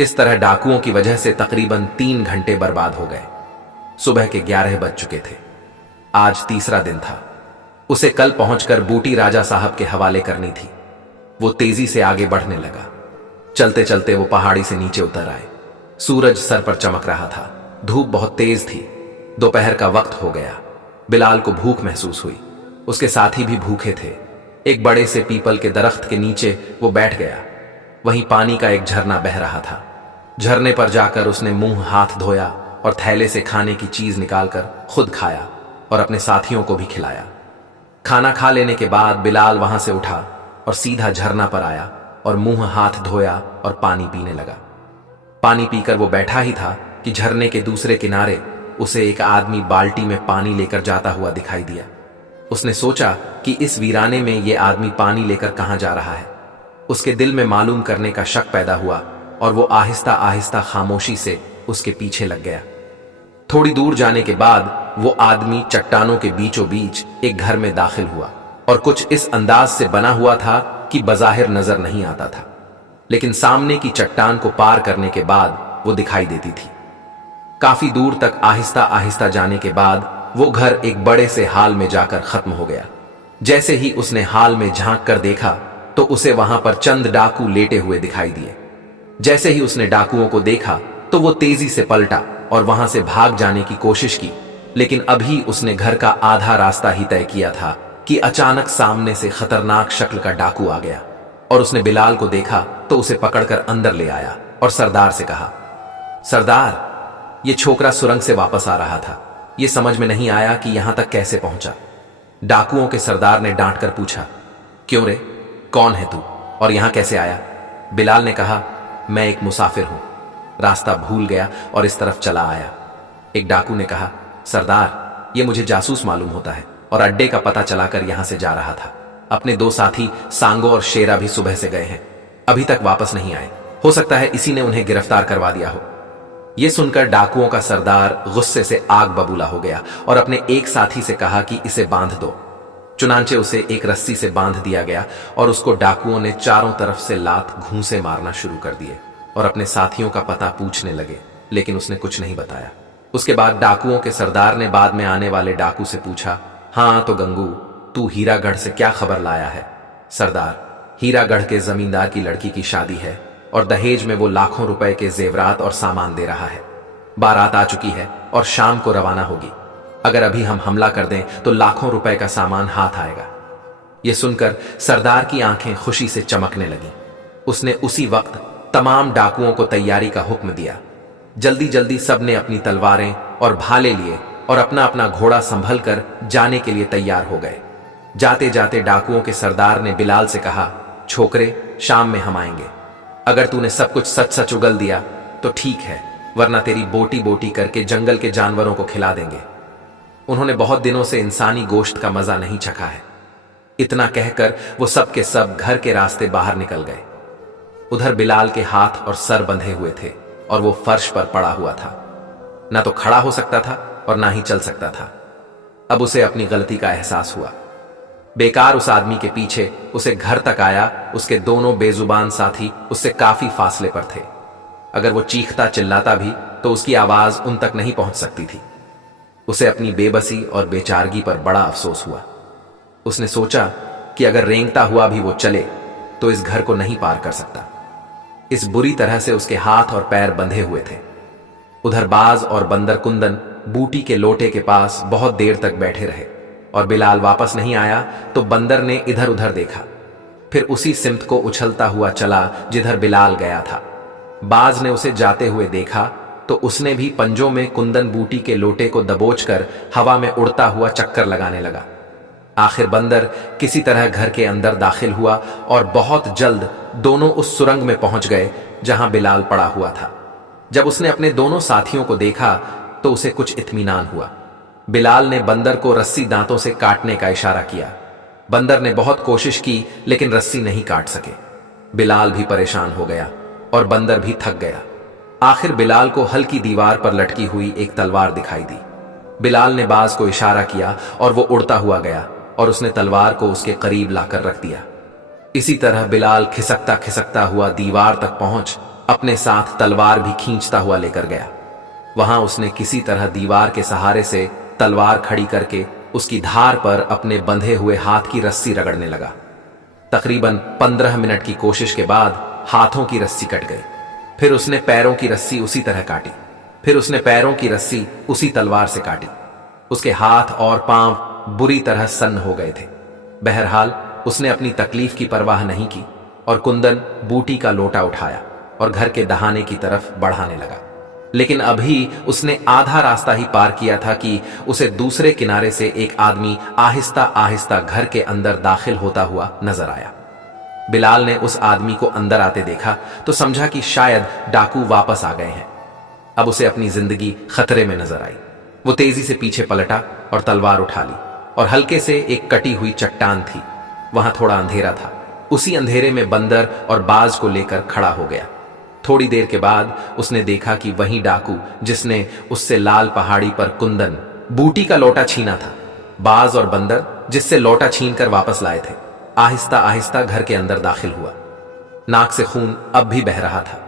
इस तरह डाकुओं की वजह से तकरीबन 3 घंटे बर्बाद हो गए। सुबह के 11 बज चुके थे। आज तीसरा दिन था। उसे कल पहुंचकर बूटी राजा साहब के हवाले करनी थी। वो तेजी से आगे बढ़ने लगा। चलते चलते वो पहाड़ी से नीचे उतर आए। सूरज सर पर चमक रहा था। धूप बहुत तेज थी। दोपहर का वक्त हो गया। बिलाल को भूख महसूस हुई। उसके साथी भी भूखे थे। एक बड़े से पीपल के दरख्त के नीचे वो बैठ गया। वहीं पानी का एक झरना बह रहा था। झरने पर जाकर उसने मुंह हाथ धोया और थैले से खाने की चीज निकालकर खुद खाया और अपने साथियों को भी खिलाया। खाना खा लेने के बाद बिलाल वहां से उठा और सीधा झरना पर आया और मुंह हाथ धोया और पानी पीने लगा। पानी पीकर वो बैठा ही था कि झरने के दूसरे किनारे उसे एक आदमी बाल्टी में पानी लेकर जाता हुआ दिखाई दिया। उसने सोचा कि इस वीराने में ये आदमी पानी लेकर कहां जा रहा है। उसके दिल में मालूम करने का शक पैदा हुआ और वो आहिस्ता आहिस्ता खामोशी से उसके पीछे लग गया। थोड़ी दूर जाने के बाद वो आदमी चट्टानों के बीचों बीच एक घर में दाखिल हुआ और कुछ इस अंदाज से बना हुआ था कि बज़ाहिर नजर नहीं आता था, लेकिन सामने की चट्टान को पार करने के बाद वो दिखाई देती थी। काफी दूर तक आहिस्ता आहिस्ता जाने के बाद वो घर एक बड़े से हाल में जाकर खत्म हो गया। जैसे ही उसने हाल में झांक कर देखा तो उसे वहां पर चंद डाकू लेटे हुए दिखाई दिए। जैसे ही उसने डाकुओं को देखा तो वो तेजी से पलटा और वहां से भाग जाने की कोशिश की, लेकिन अभी उसने घर का आधा रास्ता ही तय किया था कि अचानक सामने से खतरनाक शक्ल का डाकू आ गया और उसने बिलाल को देखा तो उसे पकड़कर अंदर ले आया और सरदार से कहा, सरदार, ये छोकरा सुरंग से वापस आ रहा था। ये समझ में नहीं आया कि यहां तक कैसे पहुंचा। डाकुओं के सरदार ने डांट कर पूछा, क्यों रे, कौन है तू और यहां कैसे आया? बिलाल ने कहा, मैं एक मुसाफिर हूं, रास्ता भूल गया और इस तरफ चला आया। एक डाकू ने कहा, सरदार, ये मुझे जासूस मालूम होता है और अड्डे का पता चलाकर यहां से जा रहा था। अपने 2 साथी सांगो और शेरा भी सुबह से गए हैं, अभी तक वापस नहीं आए। हो सकता है इसी ने उन्हें गिरफ्तार करवा दिया हो। यह सुनकर डाकुओं का सरदार गुस्से से आग बबूला हो गया और अपने एक साथी से कहा कि इसे बांध दो। चुनांचे उसे एक रस्सी से बांध दिया गया और उसको डाकुओं ने चारों तरफ से लात घूंसे मारना शुरू कर दिए और अपने साथियों का पता पूछने लगे, लेकिन उसने कुछ नहीं बताया। उसके बाद डाकुओं के सरदार ने बाद में आने वाले डाकू से पूछा, हाँ तो गंगू, तू हीरागढ़ से क्या खबर लाया है? सरदार, हीरागढ़ के जमींदार की लड़की की शादी है और दहेज में वो लाखों रुपए के जेवरात और सामान दे रहा है। बारात आ चुकी है और शाम को रवाना होगी। अगर अभी हम हमला कर दें तो लाखों रुपए का सामान हाथ आएगा। यह सुनकर सरदार की आंखें खुशी से चमकने लगीं। उसने उसी वक्त तमाम डाकुओं को तैयारी का हुक्म दिया। जल्दी जल्दी सबने अपनी तलवारें और भाले लिए और अपना अपना घोड़ा संभल कर जाने के लिए तैयार हो गए। जाते जाते डाकुओं के सरदार ने बिलाल से कहा, छोकरे, शाम में हम आएंगे। अगर तूने सब कुछ सच सच उगल दिया तो ठीक है, वरना तेरी बोटी बोटी करके जंगल के जानवरों को खिला देंगे। उन्होंने बहुत दिनों से इंसानी गोश्त का मजा नहीं चखा है। इतना कहकर वो सब के सब घर के रास्ते बाहर निकल गए। उधर बिलाल के हाथ और सर बंधे हुए थे और वो फर्श पर पड़ा हुआ था। ना तो खड़ा हो सकता था और ना ही चल सकता था। अब उसे अपनी गलती का एहसास हुआ। बेकार उस आदमी के पीछे उसे घर तक आया। उसके दोनों बेजुबान साथी उससे काफी फासले पर थे। अगर वो चीखता चिल्लाता भी तो उसकी आवाज उन तक नहीं पहुंच सकती थी। उसे अपनी बेबसी और बेचारगी पर बड़ा अफसोस हुआ। उसने सोचा कि अगर रेंगता हुआ भी वो चले तो इस घर को नहीं पार कर सकता। इस बुरी तरह से उसके हाथ और पैर बंधे हुए थे। उधर बाज और बंदर कुंदन बूटी के लोटे के पास बहुत देर तक बैठे रहे और बिलाल वापस नहीं आया तो बंदर ने इधर उधर देखा, फिर उसी सिमत को उछलता हुआ चला जिधर बिलाल गया था। बाज ने उसे जाते हुए देखा तो उसने भी पंजों में कुंदन बूटी के लोटे को दबोचकर हवा में उड़ता हुआ चक्कर लगाने लगा। आखिर बंदर किसी तरह घर के अंदर दाखिल हुआ और बहुत जल्द दोनों उस सुरंग में पहुंच गए जहां बिलाल पड़ा हुआ था। जब उसने अपने दोनों साथियों को देखा तो उसे कुछ इत्मीनान हुआ। बिलाल ने बंदर को रस्सी दांतों से काटने का इशारा किया। बंदर ने बहुत कोशिश की लेकिन रस्सी नहीं काट सके। बिलाल भी परेशान हो गया और बंदर भी थक गया। आखिर बिलाल को हल्की दीवार पर लटकी हुई एक तलवार दिखाई दी। बिलाल ने बाज को इशारा किया और वो उड़ता हुआ गया और उसने तलवार को उसके करीब लाकर रख दिया। इसी तरह बिलाल खिसकता खिसकता हुआ दीवार तक पहुंच अपने साथ तलवार भी खींचता हुआ लेकर गया। वहां उसने किसी तरह दीवार के सहारे से तलवार खड़ी करके उसकी धार पर अपने बंधे हुए हाथ की रस्सी रगड़ने लगा। तकरीबन 15 मिनट की कोशिश के बाद हाथों की रस्सी कट गई। फिर उसने पैरों की रस्सी उसी तरह काटी। फिर उसने पैरों की रस्सी उसी तलवार से काटी। उसके हाथ और पांव बुरी तरह सन्न हो गए थे। बहरहाल उसने अपनी तकलीफ की परवाह नहीं की और कुंदन बूटी का लोटा उठाया और घर के दहाने की तरफ बढ़ाने लगा। लेकिन अभी उसने आधा रास्ता ही पार किया था कि उसे दूसरे किनारे से एक आदमी आहिस्ता आहिस्ता घर के अंदर दाखिल होता हुआ नजर आया। बिलाल ने उस आदमी को अंदर आते देखा तो समझा कि शायद डाकू वापस आ गए हैं। अब उसे अपनी जिंदगी खतरे में नजर आई। वो तेजी से पीछे पलटा और तलवार उठा ली और हल्के से एक कटी हुई चट्टान थी। वहां थोड़ा अंधेरा था। उसी अंधेरे में बंदर और बाज को लेकर खड़ा हो गया। थोड़ी देर के बाद उसने देखा कि वही डाकू जिसने उससे लाल पहाड़ी पर कुंदन बूटी का लोटा छीना था, बाज और बंदर जिससे लोटा छीन कर वापस लाए थे, आहिस्ता आहिस्ता घर के अंदर दाखिल हुआ। नाक से खून अब भी बह रहा था।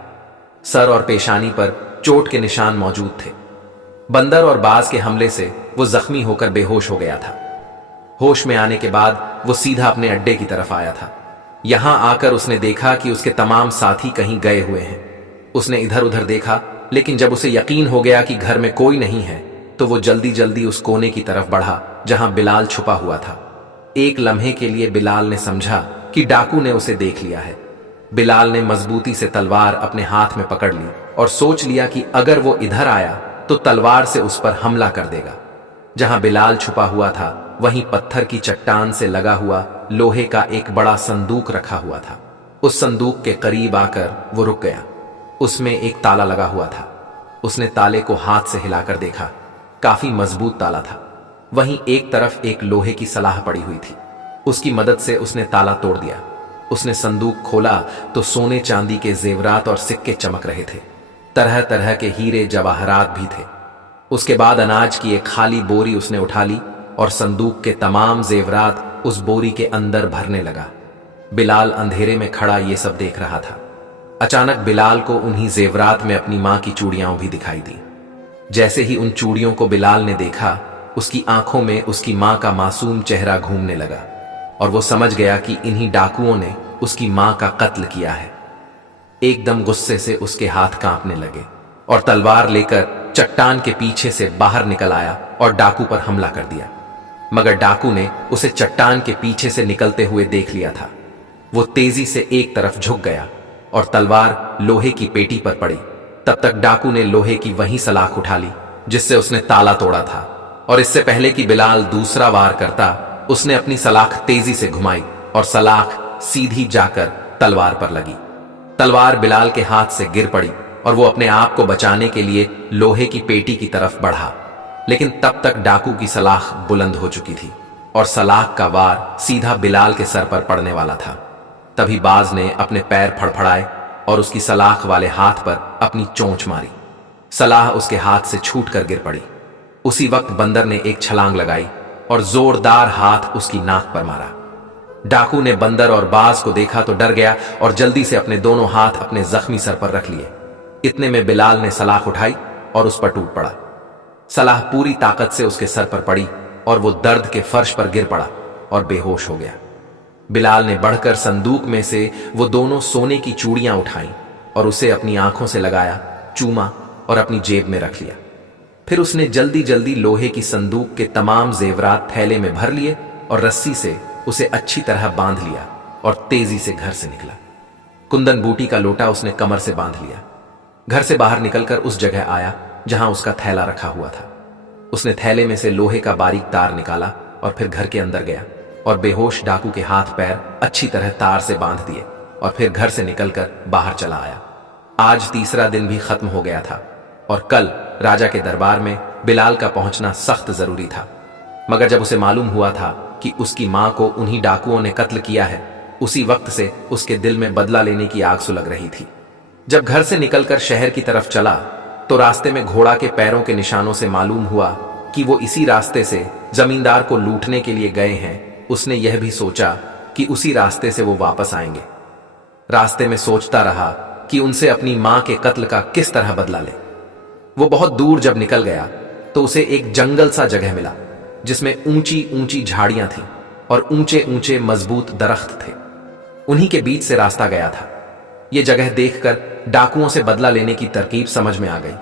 सर और पेशानी पर चोट के निशान मौजूद थे। बंदर और बाज के हमले से वो जख्मी होकर बेहोश हो गया था। होश में आने के बाद वो सीधा अपने अड्डे की तरफ आया था। यहां आकर उसने देखा कि उसके तमाम साथी कहीं गए हुए हैं। उसने इधर उधर देखा, लेकिन जब उसे यकीन हो गया कि घर में कोई नहीं है तो वो जल्दी जल्दी उस कोने की तरफ बढ़ा जहां बिलाल छुपा हुआ था। एक लम्हे के लिए बिलाल ने समझा कि डाकू ने उसे देख लिया है। बिलाल ने मजबूती से तलवार अपने हाथ में पकड़ ली और सोच लिया कि अगर वो इधर आया तो तलवार से उस पर हमला कर देगा। जहां बिलाल छुपा हुआ था वहीं पत्थर की चट्टान से लगा हुआ लोहे का एक बड़ा संदूक रखा हुआ था। उस संदूक के करीब आकर वो रुक गया। उसमें एक ताला लगा हुआ था। उसने ताले को हाथ से हिलाकर देखा। काफी मजबूत ताला था। वहीं एक तरफ एक लोहे की सलाह पड़ी हुई थी। उसकी मदद से उसने ताला तोड़ दिया। उसने संदूक खोला तो सोने चांदी के जेवरात और सिक्के चमक रहे थे। तरह तरह के हीरे जवाहरात भी थे। उसके बाद अनाज की एक खाली बोरी उसने उठा ली और संदूक के तमाम जेवरात उस बोरी के अंदर भरने लगा। बिलाल अंधेरे में खड़ा ये सब देख रहा था। अचानक बिलाल को उन्हीं जेवरात में अपनी मां की चूड़ियां भी दिखाई दी। जैसे ही उन चूड़ियों को बिलाल ने देखा, उसकी आंखों में उसकी मां का मासूम चेहरा घूमने लगा और वो समझ गया कि इन्हीं डाकुओं ने उसकी मां का कत्ल किया है। एकदम गुस्से से उसके हाथ कांपने लगे और तलवार लेकर चट्टान के पीछे से बाहर निकल आया और डाकू पर हमला कर दिया। मगर डाकू ने उसे चट्टान के पीछे से निकलते हुए देख लिया था। वो तेजी से एक तरफ झुक गया और तलवार लोहे की पेटी पर पड़ी। तब तक डाकू ने लोहे की वही सलाख उठा ली जिससे उसने ताला तोड़ा था, और इससे पहले कि बिलाल दूसरा वार करता, उसने अपनी सलाख तेजी से घुमाई और सलाख सीधी जाकर तलवार पर लगी। तलवार बिलाल के हाथ से गिर पड़ी और वो अपने आप को बचाने के लिए लोहे की पेटी की तरफ बढ़ा, लेकिन तब तक डाकू की सलाख बुलंद हो चुकी थी और सलाख का वार सीधा बिलाल के सर पर पड़ने वाला था। तभी बाज ने अपने पैर फड़फड़ाए और उसकी सलाख वाले हाथ पर अपनी चोंच मारी। सलाह उसके हाथ से छूटकर गिर पड़ी। उसी वक्त बंदर ने एक छलांग लगाई और जोरदार हाथ उसकी नाक पर मारा। डाकू ने बंदर और बाज को देखा तो डर गया और जल्दी से अपने दोनों हाथ अपने जख्मी सर पर रख लिए। इतने में बिलाल ने सलाख उठाई और उस पर टूट पड़ा। सलाह पूरी ताकत से उसके सर पर पड़ी और वो दर्द के फर्श पर गिर पड़ा और बेहोश हो गया। बिलाल ने बढ़कर संदूक में से वो दोनों सोने की चूड़ियां उठाईं और उसे अपनी आंखों से लगाया, चूमा और अपनी जेब में रख लिया। फिर उसने जल्दी जल्दी लोहे की संदूक के तमाम जेवरात थैले में भर लिए और रस्सी से उसे अच्छी तरह बांध लिया और तेजी से घर से निकला। कुंदन बूटी का लोटा उसने कमर से बांध लिया। घर से बाहर निकलकर उस जगह आया जहां उसका थैला रखा हुआ था। उसने थैले में से लोहे का बारीक तार निकाला और फिर घर के अंदर गया और बेहोश डाकू के हाथ पैर अच्छी तरह तार से बांध दिए और फिर घर से निकलकर बाहर चला आया। आज तीसरा दिन भी खत्म हो गया था और कल राजा के दरबार में बिलाल का पहुंचना सख्त जरूरी था। मगर जब उसे मालूम हुआ था कि उसकी मां को उन्हीं डाकुओं ने कत्ल किया है, उसी वक्त से उसके दिल में बदला लेने की आग सुलग रही थी। जब घर से निकलकर शहर की तरफ चला तो रास्ते में घोड़ा के पैरों के निशानों से मालूम हुआ कि वो इसी रास्ते से जमींदार को लूटने के लिए गए हैं। उसने यह भी सोचा कि उसी रास्ते से वो वापस आएंगे। रास्ते में सोचता रहा कि उनसे अपनी मां के कत्ल का किस तरह बदला ले। वो बहुत दूर जब निकल गया तो उसे एक जंगल सा जगह मिला जिसमें ऊंची ऊंची झाड़ियां थीं और ऊंचे ऊंचे मजबूत दरख्त थे। उन्हीं के बीच से रास्ता गया था। ये जगह देखकर डाकुओं से बदला लेने की तरकीब समझ में आ गई।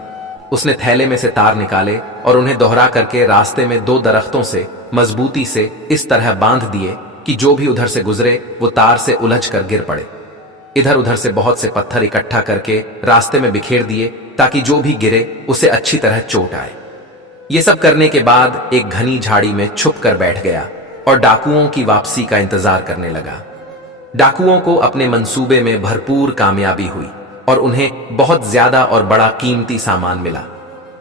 उसने थैले में से तार निकाले और उन्हें दोहरा करके रास्ते में दो दरख्तों से मजबूती से इस तरह बांध दिए कि जो भी उधर से गुजरे वो तार से उलझ कर गिर पड़े। इधर उधर से बहुत से पत्थर इकट्ठा करके रास्ते में बिखेर दिए ताकि जो भी गिरे उसे अच्छी तरह चोट आए। ये सब करने के बाद एक घनी झाड़ी में छुप कर बैठ गया और डाकुओं की वापसी का इंतजार करने लगा। डाकुओं को अपने मंसूबे में भरपूर कामयाबी हुई और उन्हें बहुत ज्यादा और बड़ा कीमती सामान मिला।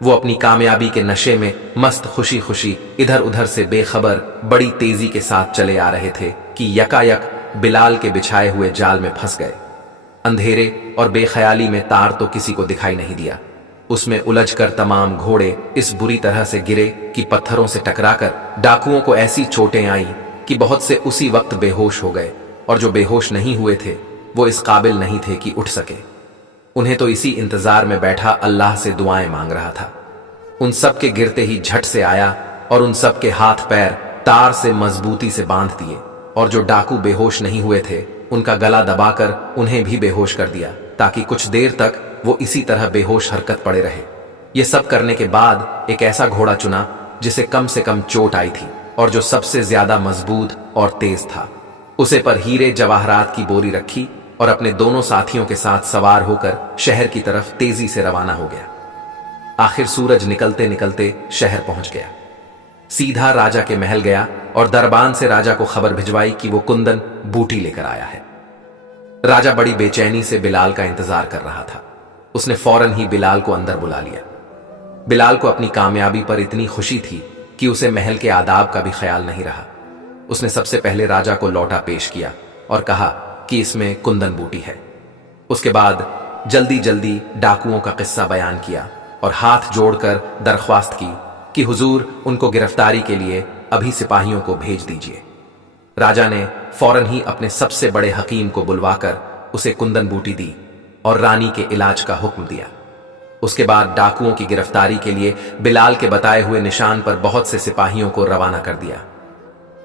वो अपनी कामयाबी के नशे में मस्त खुशी खुशी इधर उधर से बेखबर बड़ी तेजी के साथ चले आ रहे थे कि यकायक बिलाल के बिछाए हुए जाल में फंस गए। अंधेरे और बेख्याली में तार तो किसी को दिखाई नहीं दिया। उसमें उलझकर तमाम घोड़े इस बुरी तरह से गिरे कि पत्थरों से टकराकर डाकुओं को ऐसी चोटें आई कि बहुत से उसी वक्त बेहोश हो गए, और जो बेहोश नहीं हुए थे वो इस काबिल नहीं थे कि उठ सके। उन्हें तो इसी इंतजार में बैठा अल्लाह से दुआएं मांग रहा था। उन सब के गिरते ही झट से आया और उन सब के हाथ पैर तार से मजबूती से बांध दिए, और जो डाकू बेहोश नहीं हुए थे उनका गला दबाकर उन्हें भी बेहोश कर दिया ताकि कुछ देर तक वो इसी तरह बेहोश हरकत पड़े रहे। ये सब करने के बाद एक ऐसा घोड़ा चुना जिसे कम से कम चोट आई थी और जो सबसे ज्यादा मजबूत और तेज था। उसे पर हीरे जवाहरात की बोरी रखी और अपने दोनों साथियों के साथ सवार होकर शहर की तरफ तेजी से रवाना हो गया। आखिर सूरज निकलते निकलते शहर पहुंच गया। सीधा राजा के महल गया और दरबान से राजा को खबर भिजवाई कि वो कुंदन बूटी लेकर आया है। राजा बड़ी बेचैनी से बिलाल का इंतजार कर रहा था। उसने फौरन ही बिलाल को अंदर बुला लिया। बिलाल को अपनी कामयाबी पर इतनी खुशी थी कि उसे महल के आदाब का भी ख्याल नहीं रहा। उसने सबसे पहले राजा को लौटा पेश किया और कहा कि इसमें कुंदन बूटी है। उसके बाद जल्दी जल्दी डाकुओं का किस्सा बयान किया और हाथ जोड़कर दरख्वास्त की कि हुजूर उनको गिरफ्तारी के लिए अभी सिपाहियों को भेज दीजिए। राजा ने फौरन ही अपने सबसे बड़े हकीम को बुलवाकर उसे कुंदन बूटी दी और रानी के इलाज का हुक्म दिया। उसके बाद डाकुओं की गिरफ्तारी के लिए बिलाल के बताए हुए निशान पर बहुत से सिपाहियों को रवाना कर दिया।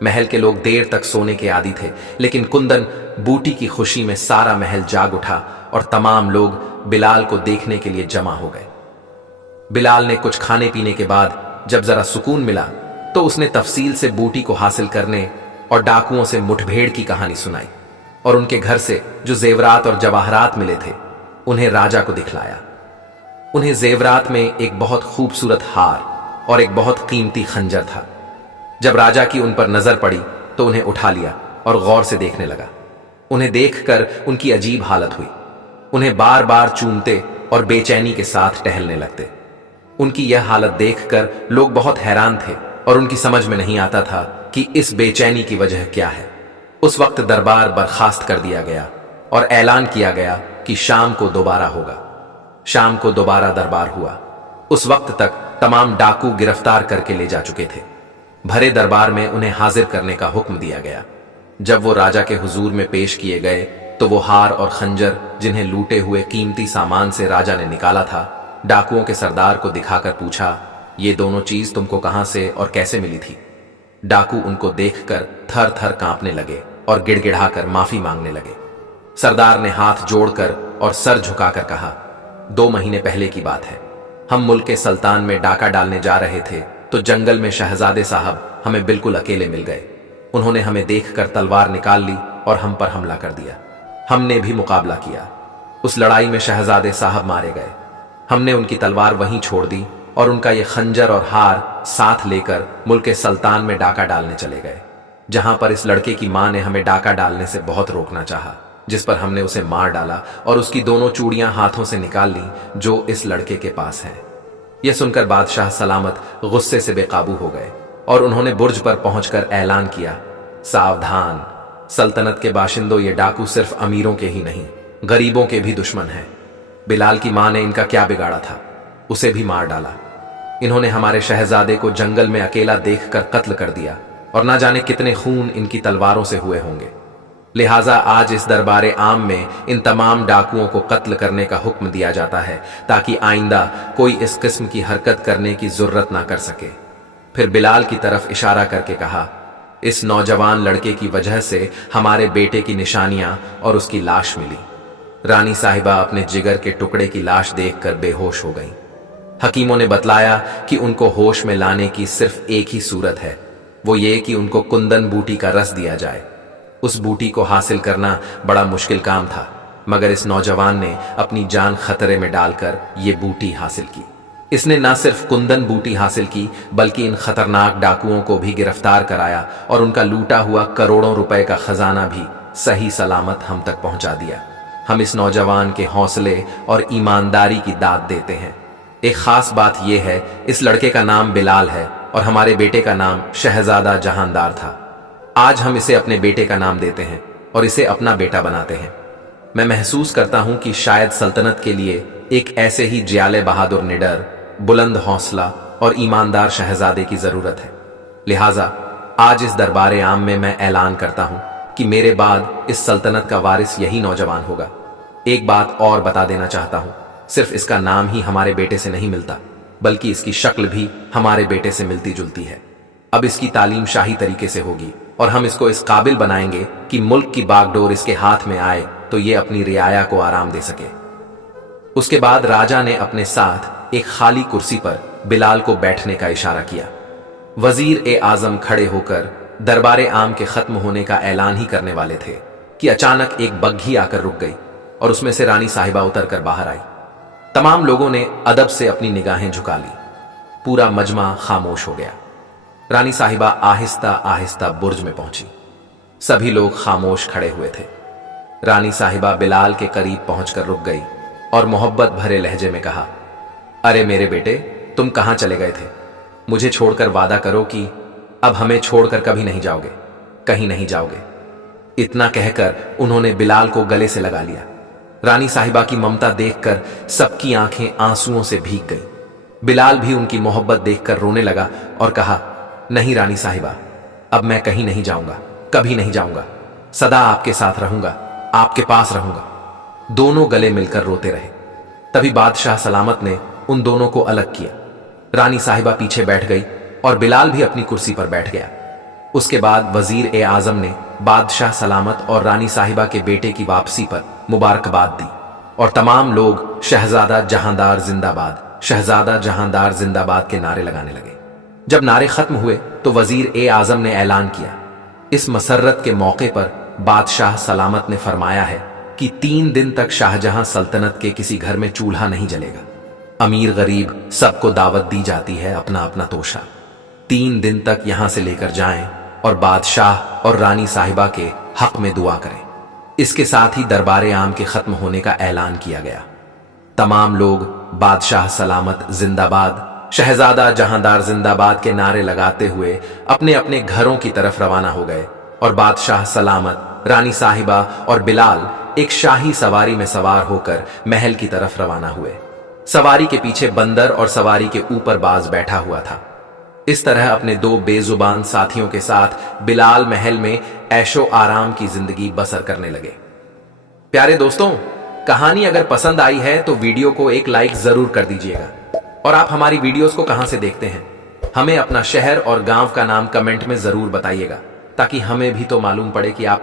महल के लोग देर तक सोने के आदी थे, लेकिन कुंदन बूटी की खुशी में सारा महल जाग उठा और तमाम लोग बिलाल को देखने के लिए जमा हो गए। बिलाल ने कुछ खाने पीने के बाद जब जरा सुकून मिला तो उसने तफसील से बूटी को हासिल करने और डाकुओं से मुठभेड़ की कहानी सुनाई और उनके घर से जो जेवरात और जवाहरात मिले थे उन्हें राजा को दिखलाया। उन्हें जेवरात में एक बहुत खूबसूरत हार और एक बहुत कीमती खंजर था। जब राजा की उन पर नजर पड़ी तो उन्हें उठा लिया और गौर से देखने लगा। उन्हें देखकर उनकी अजीब हालत हुई। उन्हें बार बार चूमते और बेचैनी के साथ टहलने लगते। उनकी यह हालत देखकर लोग बहुत हैरान थे और उनकी समझ में नहीं आता था कि इस बेचैनी की वजह क्या है। उस वक्त दरबार बर्खास्त कर दिया गया और ऐलान किया गया कि शाम को दोबारा होगा। शाम को दोबारा दरबार हुआ। उस वक्त तक तमाम डाकू गिरफ्तार करके ले जा चुके थे। भरे दरबार में उन्हें हाजिर करने का हुक्म दिया गया। जब वो राजा के हुजूर में पेश किए गए तो वो हार और खंजर जिन्हें लूटे हुए कीमती सामान से राजा ने निकाला था, डाकुओं के सरदार को दिखाकर पूछा, ये दोनों चीज तुमको कहां से और कैसे मिली थी? डाकू उनको देखकर थर थर कांपने लगे और गिड़गिड़ाकर माफी मांगने लगे। सरदार ने हाथ जोड़कर और सर झुकाकर कहा, 2 महीने पहले की बात है। हम मुल्क के सुल्तान में डाका डालने जा रहे थे तो जंगल में शहजादे साहब हमें बिल्कुल अकेले मिल गए। उन्होंने हमें देखकर तलवार निकाल ली और हम पर हमला कर दिया। हमने भी मुकाबला किया। उस लड़ाई में शहजादे साहब मारे गए। हमने उनकी तलवार वहीं छोड़ दी और उनका ये खंजर और हार साथ लेकर मुल्क के सुल्तान में डाका डालने चले गए, जहां पर इस लड़के की मां ने हमें डाका डालने से बहुत रोकना चाहा, जिस पर हमने उसे मार डाला और उसकी दोनों चूड़ियां हाथों से निकाल ली जो इस लड़के के पास हैं। यह सुनकर बादशाह सलामत गुस्से से बेकाबू हो गए और उन्होंने बुर्ज पर पहुंचकर ऐलान किया, सावधान, सल्तनत के बाशिंदों, ये डाकू सिर्फ अमीरों के ही नहीं गरीबों के भी दुश्मन हैं। बिलाल की मां ने इनका क्या बिगाड़ा था, उसे भी मार डाला। इन्होंने हमारे शहजादे को जंगल में अकेला देखकर कत्ल कर दिया और ना जाने कितने खून इनकी तलवारों से हुए होंगे। लिहाजा आज इस दरबारे आम में इन तमाम डाकुओं को कत्ल करने का हुक्म दिया जाता है ताकि आइंदा कोई इस किस्म की हरकत करने की जरूरत ना कर सके। फिर बिलाल की तरफ इशारा करके कहा, इस नौजवान लड़के की वजह से हमारे बेटे की निशानियां और उसकी लाश मिली। रानी साहिबा अपने जिगर के टुकड़े की लाश देखकर बेहोश हो गईं। हकीमों ने बतलाया कि उनको होश में लाने की सिर्फ एक ही सूरत है, वो ये कि उनको कुंदन बूटी का रस दिया जाए। उस बूटी को हासिल करना बड़ा मुश्किल काम था, मगर इस नौजवान ने अपनी जान खतरे में डालकर ये बूटी हासिल की। इसने न सिर्फ कुंदन बूटी हासिल की बल्कि इन खतरनाक डाकुओं को भी गिरफ्तार कराया और उनका लूटा हुआ करोड़ों रुपए का खजाना भी सही सलामत हम तक पहुंचा दिया। हम इस नौजवान के हौसले और ईमानदारी की दाद देते हैं। एक खास बात यह है, इस लड़के का नाम बिलाल है और हमारे बेटे का नाम शहजादा जहानदार था। आज हम इसे अपने बेटे का नाम देते हैं और इसे अपना बेटा बनाते हैं। मैं महसूस करता हूं कि शायद सल्तनत के लिए एक ऐसे ही जियाले बहादुर, निडर, बुलंद हौसला और ईमानदार शहजादे की जरूरत है। लिहाजा आज इस दरबारे आम में मैं ऐलान करता हूं कि मेरे बाद इस सल्तनत का वारिस यही नौजवान होगा। एक बात और बता देना चाहता हूं, सिर्फ इसका नाम ही हमारे बेटे से नहीं मिलता बल्कि इसकी शक्ल भी हमारे बेटे से मिलती जुलती है। अब इसकी तालीम शाही तरीके से होगी और हम इसको इस काबिल बनाएंगे कि मुल्क की बागडोर इसके हाथ में आए तो ये अपनी रियाया को आराम दे सके। उसके बाद राजा ने अपने साथ एक खाली कुर्सी पर बिलाल को बैठने का इशारा किया। वजीर ए आजम खड़े होकर दरबारे आम के खत्म होने का ऐलान ही करने वाले थे कि अचानक एक बग्घी आकर रुक गई और उसमें से रानी साहिबा उतरकर बाहर आई। तमाम लोगों ने अदब से अपनी निगाहें झुका ली। पूरा मजमा खामोश हो गया। रानी साहिबा आहिस्ता आहिस्ता बुर्ज में पहुंची। सभी लोग खामोश खड़े हुए थे। रानी साहिबा बिलाल के करीब पहुंचकर रुक गई और मोहब्बत भरे लहजे में कहा, अरे मेरे बेटे, तुम कहां चले गए थे? मुझे छोड़कर वादा करो कि अब हमें छोड़कर कभी नहीं जाओगे, कहीं नहीं जाओगे। इतना कहकर उन्होंने बिलाल को गले से लगा लिया। रानी साहिबा की ममता देखकर सबकी आंखें आंसुओं से भीग गईं। बिलाल भी उनकी मोहब्बत देखकर रोने लगा और कहा, नहीं रानी साहिबा, अब मैं कहीं नहीं जाऊंगा, कभी नहीं जाऊंगा, सदा आपके साथ रहूंगा, आपके पास रहूंगा। दोनों गले मिलकर रोते रहे। तभी बादशाह सलामत ने उन दोनों को अलग किया। रानी साहिबा पीछे बैठ गई और बिलाल भी अपनी कुर्सी पर बैठ गया। उसके बाद वजीर ए आजम ने बादशाह सलामत और रानी साहिबा के बेटे की वापसी पर मुबारकबाद दी। और तमाम लोग शहजादा जहांदार जिंदाबाद, शहजादा जहांदार जिंदाबाद के नारे लगाने लगे। जब नारे खत्म हुए तो वजीर ए आजम ने ऐलान किया, इस मसर्रत के मौके पर बादशाह सलामत ने फरमाया है कि 3 दिन तक शाहजहां सल्तनत के किसी घर में चूल्हा नहीं जलेगा। अमीर गरीब सबको दावत दी जाती है अपना अपना तोशा 3 दिन तक यहां से लेकर जाएं और बादशाह और रानी साहिबा के हक में दुआ करें। इसके साथ ही दरबार आम के खत्म होने का ऐलान किया गया। तमाम लोग बादशाह सलामत जिंदाबाद, शहजादा जहांदार जिंदाबाद के नारे लगाते हुए अपने अपने घरों की तरफ रवाना हो गए और बादशाह सलामत, रानी साहिबा और बिलाल एक शाही सवारी में सवार होकर महल की तरफ रवाना हुए। सवारी के पीछे बंदर और सवारी के ऊपर बाज बैठा हुआ था। इस तरह अपने 2 बेजुबान साथियों के साथ बिलाल महल में ऐशो आराम की जिंदगी बसर करने लगे। प्यारे दोस्तों, कहानी अगर पसंद आई है तो वीडियो को एक लाइक जरूर कर दीजिएगा। और आप हमारी वीडियोस को कहां से देखते हैं, हमें अपना शहर और गांव का नाम कमेंट में जरूर बताइएगा, ताकि हमें भी तो मालूम पड़े कि आप